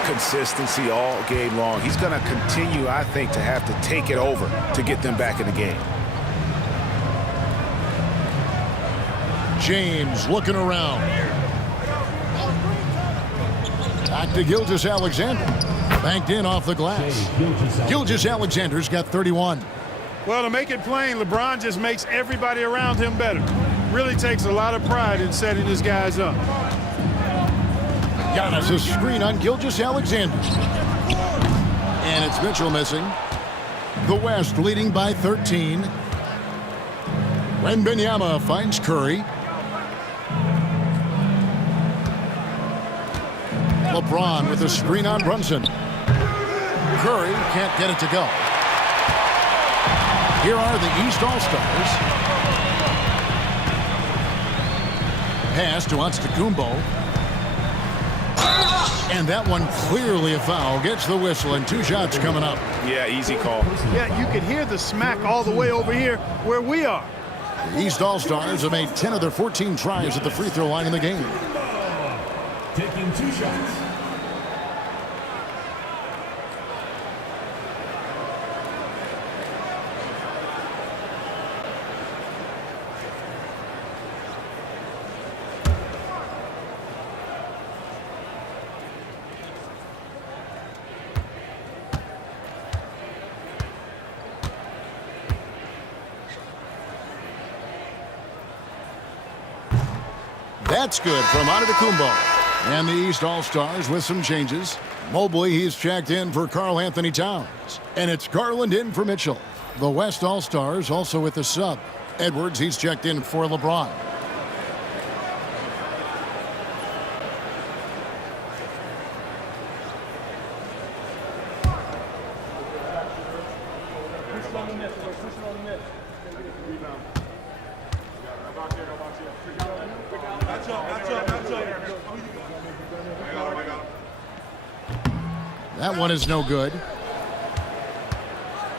Consistency all game long. He's going to continue, I think, to have to take it over to get them back in the game. James looking around. Back to Gilgeous-Alexander. Banked in off the glass. Gilgeous-Alexander's got 31. Well, to make it plain, LeBron just makes everybody around him better. Really takes a lot of pride in setting his guys up. Giannis' screen on Gilgeous-Alexander. And it's Mitchell missing. The West leading by 13. Wembanyama finds Curry. LeBron with a screen on Brunson. Curry can't get it to go. Here are the East All-Stars. Pass to Antetokounmpo. And that one clearly a foul. Gets the whistle and 2 shots coming up. Yeah, easy call. Yeah, you could hear the smack all the way over here where we are. The East All-Stars have made 10 of their 14 tries at the free throw line in the game. Taking 2 shots. That's good from Antetokounmpo. And the East All-Stars with some changes. Mobley, he's checked in for Karl-Anthony Towns. And it's Garland in for Mitchell. The West All-Stars also with the sub. Edwards, he's checked in for LeBron. That one is no good.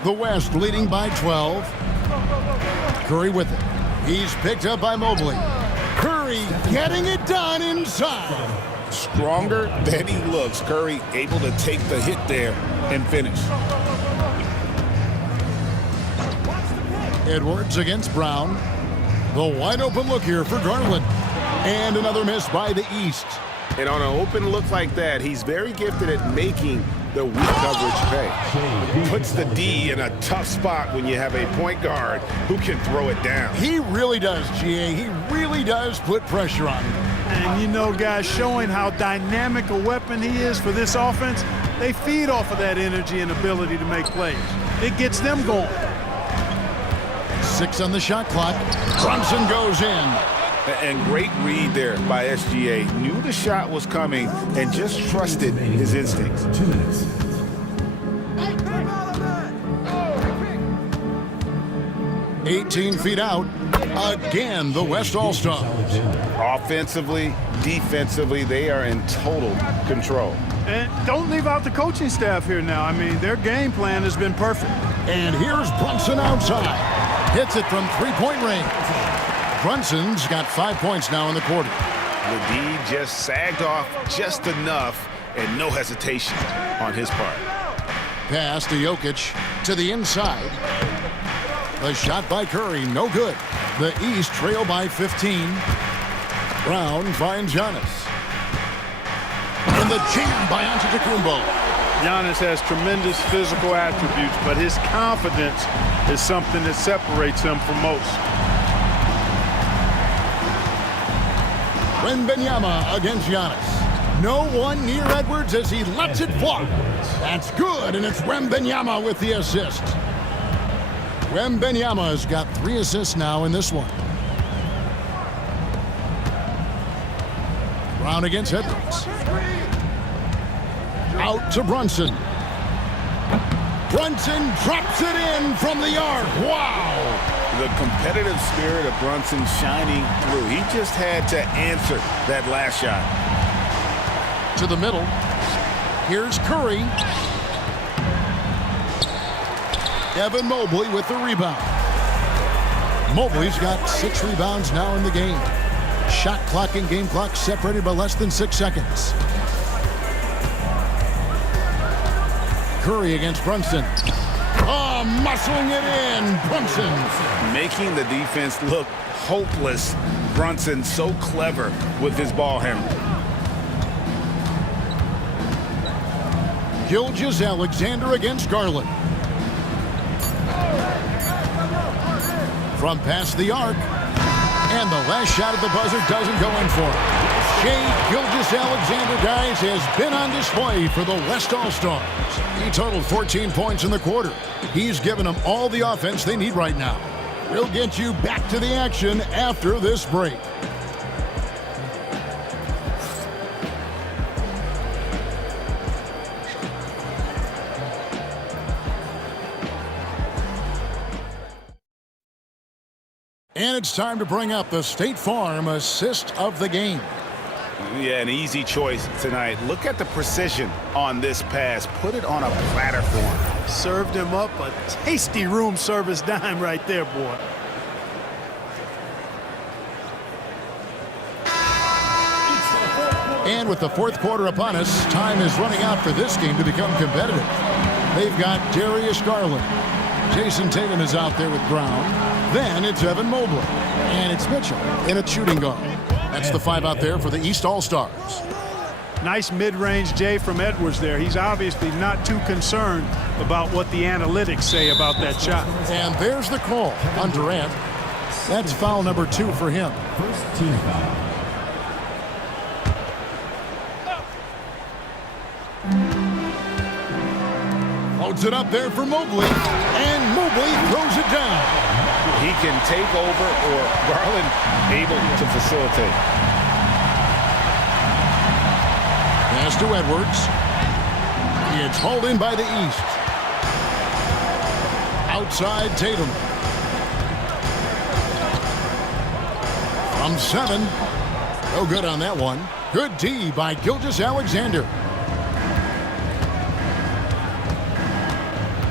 The West leading by 12. Curry with it. He's picked up by Mobley. Curry getting it done inside. Stronger than he looks. Curry able to take the hit there and finish. Edwards against Brown. The wide open look here for Garland. And another miss by the East. And on an open look like that, he's very gifted at making the weak coverage pay. Puts the D in a tough spot when you have a point guard who can throw it down. He really does, GA. He really does put pressure on him. And you know, guys, showing how dynamic a weapon he is for this offense, they feed off of that energy and ability to make plays. It gets them going. 6 on the shot clock. Brunson goes in. And great read there by SGA. Knew the shot was coming and just trusted his instincts. 2 minutes. 18 feet out. Again, the West All-Stars. Offensively, defensively, they are in total control. And don't leave out the coaching staff here now. I mean, their game plan has been perfect. And here's Brunson outside. Hits it from 3-point range. Brunson's got 5 points now in the quarter. The D just sagged off just enough and no hesitation on his part. Pass to Jokic to the inside. The shot by Curry, no good. The East trail by 15. Brown finds Giannis. And the jam by Antetokounmpo. Giannis has tremendous physical attributes, but his confidence is something that separates him from most. Wembanyama against Giannis. No one near Edwards as he lets it fly. That's good, and it's Wembanyama with the assist. Wembanyama's got 3 assists now in this one. Brown against Edwards. Out to Brunson. Brunson drops it in from the arc. Wow! The competitive spirit of Brunson shining through. He just had to answer that last shot. To the middle. Here's Curry. Evan Mobley with the rebound. Mobley's got 6 rebounds now in the game. Shot clock and game clock separated by less than 6 seconds. Curry against Brunson. Oh, muscling it in. Brunson. Making the defense look hopeless. Brunson so clever with his ball handling. Gilgeous-Alexander against Garland. From past the arc. And the last shot at the buzzer doesn't go in for it. Shai Gilgeous-Alexander, guys, has been on display for the West All-Stars. He totaled 14 points in the quarter. He's given them all the offense they need right now. We'll get you back to the action after this break. And it's time to bring up the State Farm assist of the game. Yeah, an easy choice tonight. Look at the precision on this pass. Put it on a platter for him. Served him up a tasty room service dime right there, boy. And with the fourth quarter upon us, time is running out for this game to become competitive. They've got Darius Garland. Jason Tatum is out there with Brown. Then it's Evan Mobley. And it's Mitchell in a shooting guard. That's the 5 out there for the East All-Stars. Nice mid-range J from Edwards there. He's obviously not too concerned about what the analytics say about that shot. And there's the call on Durant. That's foul number 2 for him. First team foul. Loads it up there for Mobley. And Mobley throws it down. He can take over, or Garland able to facilitate. Pass to Edwards. It's hauled in by the East. Outside Tatum. From 7. No good on that one. Good D by Gilgeous-Alexander.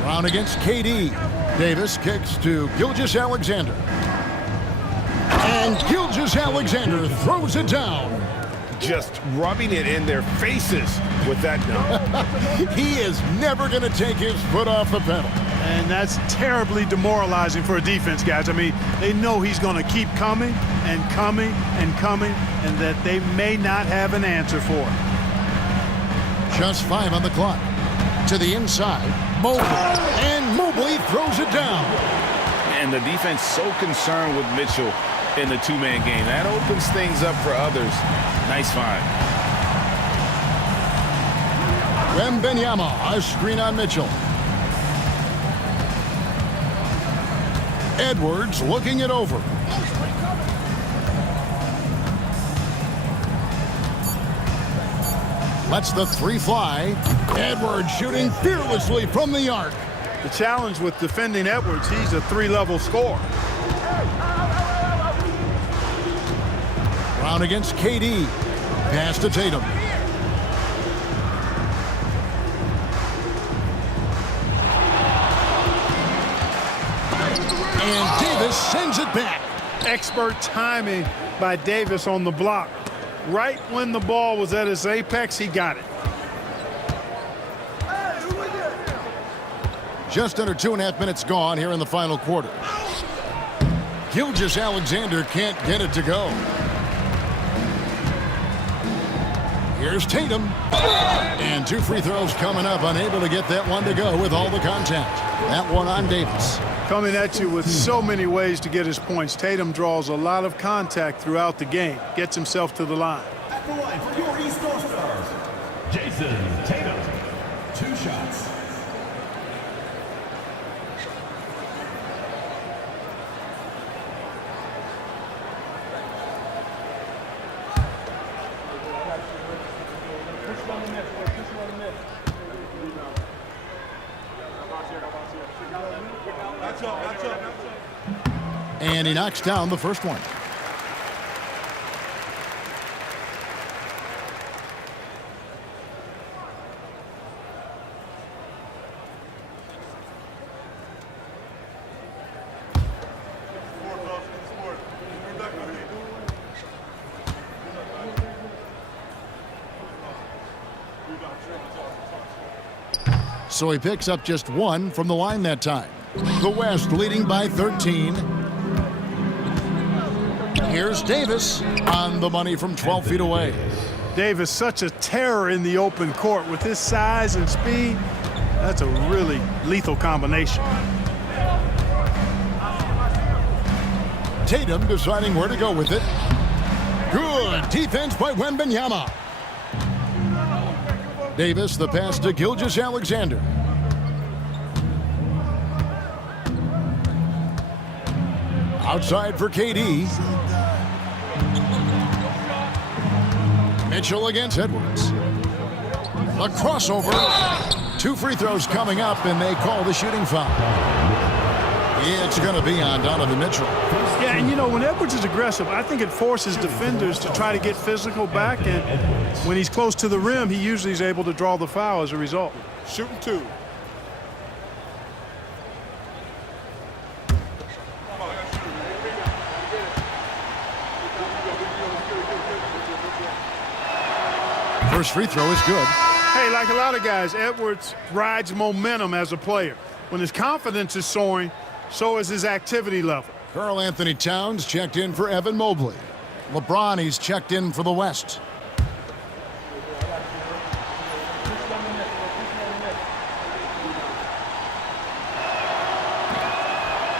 Brown against KD. Davis kicks to Gilgeous-Alexander. And Gilgeous-Alexander throws it down. Just rubbing it in their faces with that dunk. He is never going to take his foot off the pedal. And that's terribly demoralizing for a defense, guys. I mean, they know he's going to keep coming and coming and coming, and that they may not have an answer for it. Just 5 on the clock. To the inside, Mobley. And Mobley throws it down. And the defense so concerned with Mitchell in the 2-man game. That opens things up for others. Nice find. Wembanyama, a screen on Mitchell. Edwards looking it over. Lets the 3 fly. Edwards shooting fearlessly from the arc. The challenge with defending Edwards, he's a 3-level scorer. Brown against KD. Pass to Tatum. And Davis sends it back. Expert timing by Davis on the block. Right when the ball was at its apex, he got it. Just under 2.5 minutes gone here in the final quarter. Gilgeous-Alexander can't get it to go. Here's Tatum. And 2 free throws coming up, unable to get that one to go with all the contact. That one on Davis. Coming at you with so many ways to get his points. Tatum draws a lot of contact throughout the game. Gets himself to the line. At the line for your East All-Stars, Jason Tatum. 2 shots. Push it on the net. And he knocks down the first one. So he picks up just one from the line that time. The West leading by 13. Here's Davis on the money from 12 feet away. Davis, such a terror in the open court with his size and speed. That's a really lethal combination. Tatum deciding where to go with it. Good defense by Wembanyama. Davis, the pass to Gilgeous-Alexander. Outside for KD. Mitchell against Edwards. A crossover. 2 free throws coming up, and they call the shooting foul. It's going to be on Donovan Mitchell. Yeah, and you know, when Edwards is aggressive, I think it forces defenders to try to get physical back, and when he's close to the rim, he usually is able to draw the foul as a result. Shooting 2. First free throw is good. Hey, like a lot of guys, Edwards rides momentum as a player. When his confidence is soaring, so is his activity level. Karl Anthony Towns checked in for Evan Mobley. LeBron, he's checked in for the West.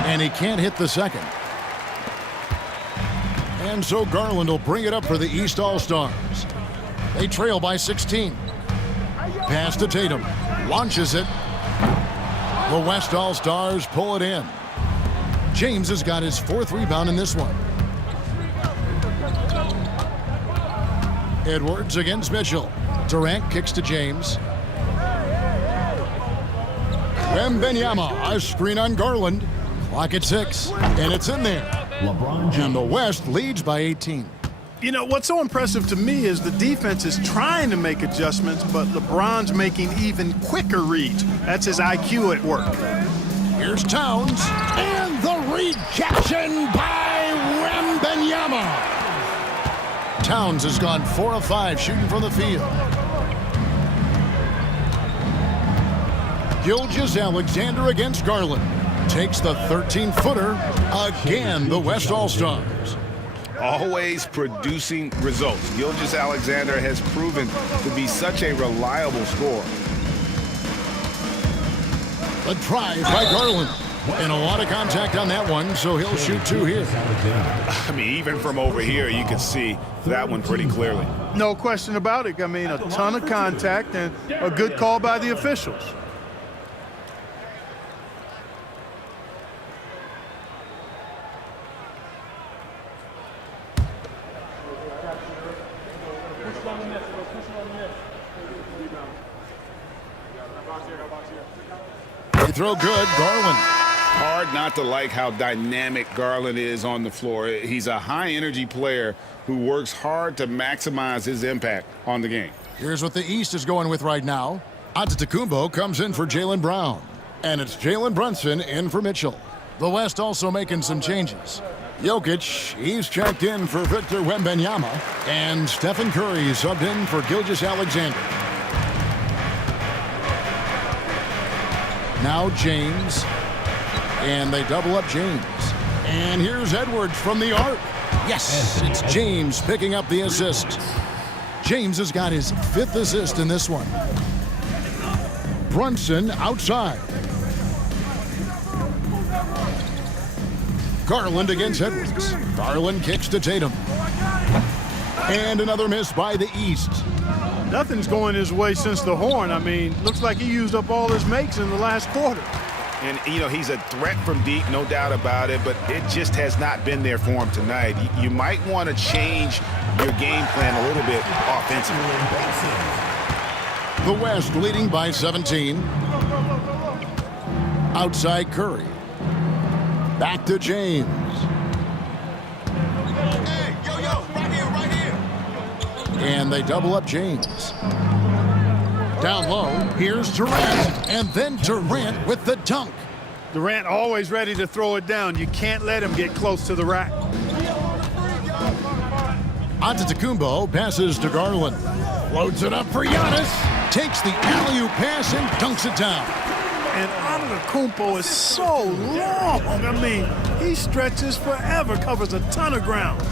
And he can't hit the second. And so Garland will bring it up for the East All-Stars. They trail by 16. Pass to Tatum. Launches it. The West All-Stars pull it in. James has got his 4th rebound in this one. Edwards against Mitchell. Durant kicks to James. Wembanyama, a screen on Garland. Clock at 6, and it's in there. And the West leads by 18. You know, what's so impressive to me is the defense is trying to make adjustments, but LeBron's making even quicker reads. That's his IQ at work. Here's Towns, and the rejection by Wembanyama. Towns has gone 4 of 5 shooting from the field. Gilgeous-Alexander against Garland. Takes the 13-footer. Again, the West All-Stars. Always producing results. Gilgeous-Alexander has proven to be such a reliable scorer. The drive by Garland. And a lot of contact on that one, so he'll shoot 2 here. I mean, even from over here, you can see that one pretty clearly. No question about it. I mean, a ton of contact and a good call by the officials. They throw good, Garland. Hard not to like how dynamic Garland is on the floor. He's a high-energy player who works hard to maximize his impact on the game. Here's what the East is going with right now. Antetokounmpo comes in for Jaylen Brown. And it's Jalen Brunson in for Mitchell. The West also making some changes. Jokic, he's checked in for Victor Wembanyama. And Stephen Curry subbed in for Gilgeous-Alexander. Now James. And they double up James. And here's Edwards from the arc. Yes, it's James picking up the assist. James has got his 5th assist in this one. Brunson outside. Garland against Edwards. Garland kicks to Tatum. And another miss by the East. Nothing's going his way since the horn. I mean, looks like he used up all his makes in the last quarter. And, you know, he's a threat from deep, no doubt about it, but it just has not been there for him tonight. You might want to change your game plan a little bit offensively. The West leading by 17. Outside Curry. Back to James. Hey, yo, right here. And they double up James. Down low, here's Durant. And then Durant with the dunk. Durant always ready to throw it down. You can't let him get close to the rack. Antetokounmpo passes to Garland. Loads it up for Giannis. Takes the alley-oop pass and dunks it down. And Antetokounmpo is so long. I mean, he stretches forever, covers a ton of ground.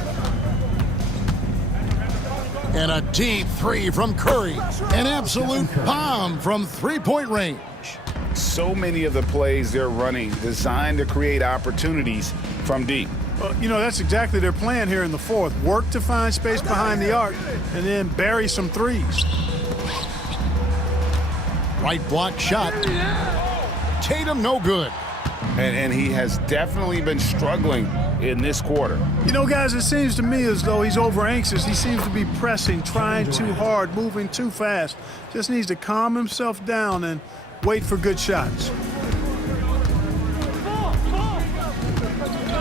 And a deep three from Curry. An absolute bomb from three-point range. So many of the plays they're running designed to create opportunities from deep. You know, that's exactly their plan here in the fourth. Work to find space behind the arc and then bury some threes. Right block shot. Tatum no good. And he has definitely been struggling in this quarter. You know, guys, it seems to me as though he's over anxious. He seems to be pressing, trying too hard, moving too fast. Just needs to calm himself down and wait for good shots.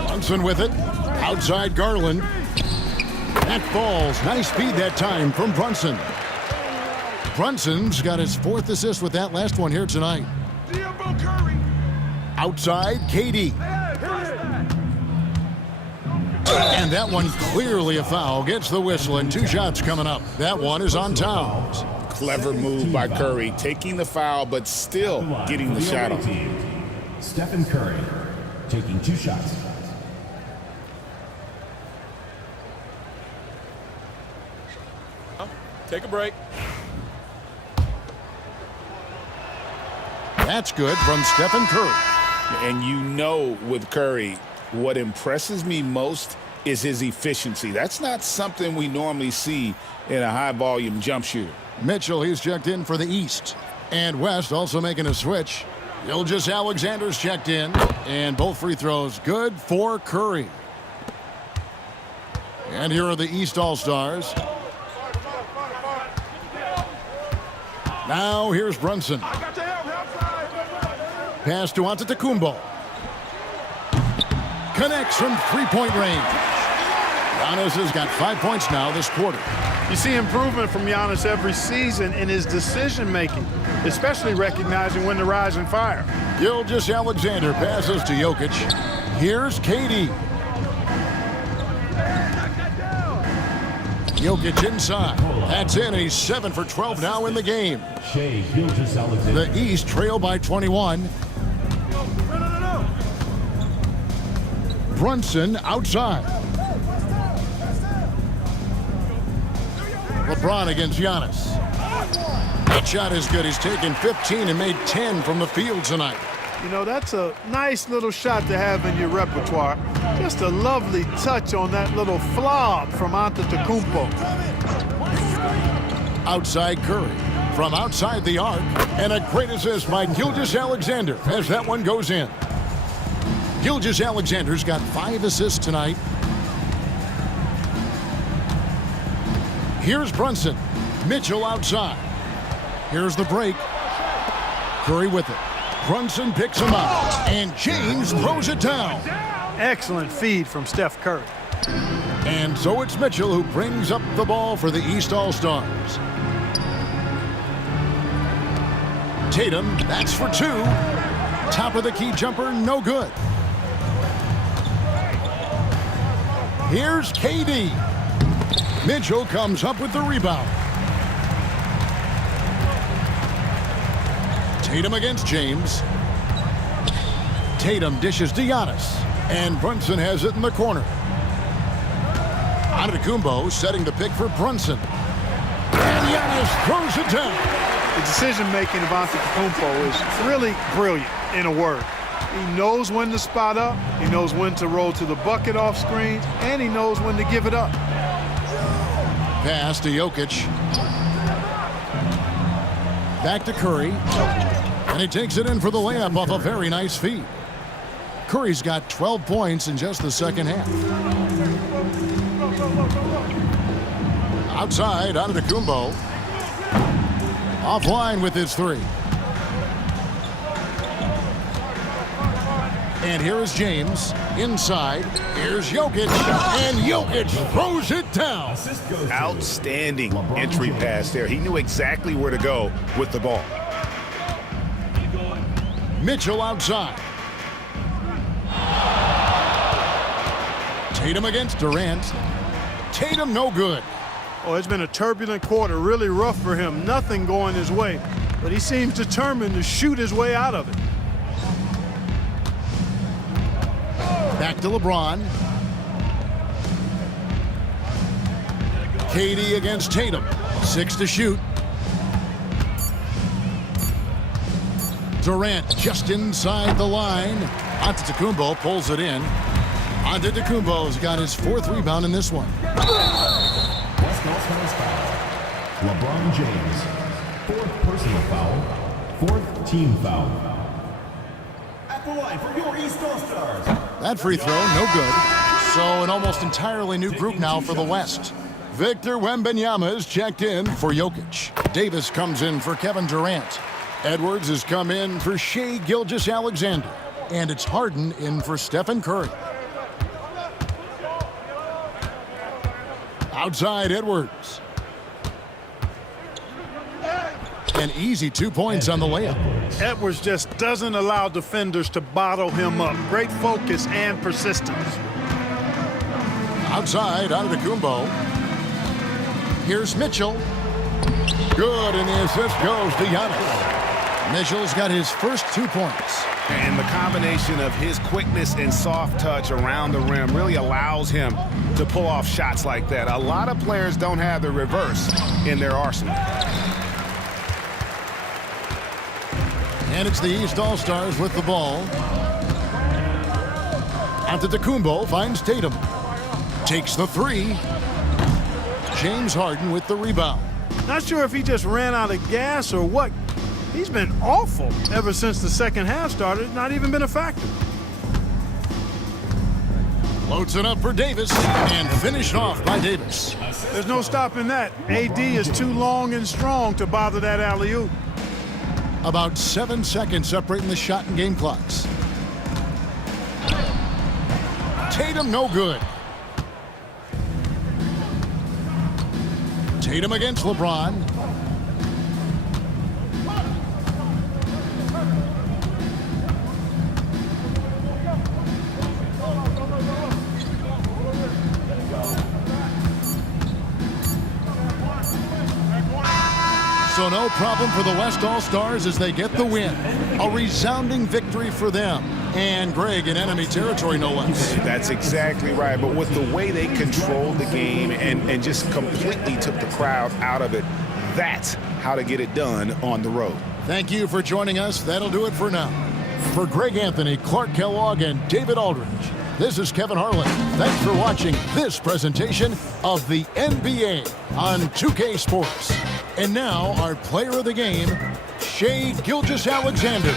Brunson with it. Outside Garland. That falls. Nice feed that time from Brunson. Brunson's got his fourth assist with that last one here tonight. Outside, KD. And that one clearly a foul. Gets the whistle and 2 shots coming up. That one is on Towns. Clever move by Curry, taking the foul, but still getting the shot off. Stephen Curry taking 2 shots. Take a break. That's good from Stephen Curry. And you know with Curry, what impresses me most is his efficiency. That's not something we normally see in a high-volume jump shooter. Mitchell, he's checked in for the East. And West also making a switch. Gilgeous Alexander's checked in. And both free throws good for Curry. And here are the East All-Stars. Now here's Brunson. Pass to Antetokounmpo. Connects from three-point range. Giannis has got 5 points now this quarter. You see improvement from Giannis every season in his decision-making, especially recognizing when to rise and fire. Gilgeous Alexander passes to Jokic. Here's KD. Jokic inside. That's in. He's 7 for 12 now in the game. The East trail by 21. Brunson outside. LeBron against Giannis. That shot is good. He's taken 15 and made 10 from the field tonight. You know, that's a nice little shot to have in your repertoire. Just a lovely touch on that little flob from Antetokounmpo. Outside Curry. From outside the arc. And a great assist by Gilgeous Alexander as that one goes in. Gilgeous Alexander's got 5 assists tonight. Here's Brunson. Mitchell outside. Here's the break. Curry with it. Brunson picks him up. And James throws it down. Excellent feed from Steph Curry. And so it's Mitchell who brings up the ball for the East All-Stars. Tatum, that's for 2. Top of the key jumper, no good. Here's KD. Mitchell comes up with the rebound. Tatum against James. Tatum dishes to Giannis. And Brunson has it in the corner. Antetokounmpo setting the pick for Brunson. And Giannis throws it down. The decision-making of Antetokounmpo is really brilliant, in a word. He knows when to spot up, he knows when to roll to the bucket off screens, and he knows when to give it up. Pass to Jokic. Back to Curry. And he takes it in for the layup off a very nice feed. Curry's got 12 points in just the second half. Outside, Antetokounmpo. Offline with his 3. And here is James inside. Here's Jokic, and Jokic throws it down. Outstanding entry pass there. He knew exactly where to go with the ball. Mitchell outside. Tatum against Durant. Tatum no good. Oh, it's been a turbulent quarter, really rough for him. Nothing going his way, but he seems determined to shoot his way out of it. Back to LeBron. KD against Tatum. 6 to shoot. Durant just inside the line. Antetokounmpo pulls it in. Antetokounmpo's got his 4th rebound in this one. West Coast has foul. LeBron James. 4th personal foul. 4th team foul. At the line for your East All-Stars. That free throw, no good. So an almost entirely new group now for the West. Victor Wembanyama is checked in for Jokic. Davis comes in for Kevin Durant. Edwards has come in for Shai Gilgeous-Alexander. And it's Harden in for Stephen Curry. Outside Edwards. An easy 2 points on the layup. Edwards just doesn't allow defenders to bottle him up. Great focus and persistence. Outside Antetokounmpo. Here's Mitchell. Good, and the assist goes to Giannis. Mitchell's got his first 2 points. And the combination of his quickness and soft touch around the rim really allows him to pull off shots like that. A lot of players don't have the reverse in their arsenal. And it's the East All-Stars with the ball. Antetokounmpo finds Tatum. Takes the 3. James Harden with the rebound. Not sure if he just ran out of gas or what. He's been awful ever since the second half started. Not even been a factor. Loads it up for Davis and finished off by Davis. There's no stopping that. AD is too long and strong to bother that alley-oop. About 7 seconds separating the shot and game clocks. Tatum no good. Tatum against LeBron. So no problem for the West All-Stars as they get the win. A resounding victory for them. And Greg in enemy territory, no less. That's exactly right. But with the way they controlled the game and just completely took the crowd out of it, that's how to get it done on the road. Thank you for joining us. That'll do it for now. For Greg Anthony, Clark Kellogg, and David Aldridge, this is Kevin Harlan. Thanks for watching this presentation of the NBA on 2K Sports. And now, our player of the game, Shai Gilgeous-Alexander.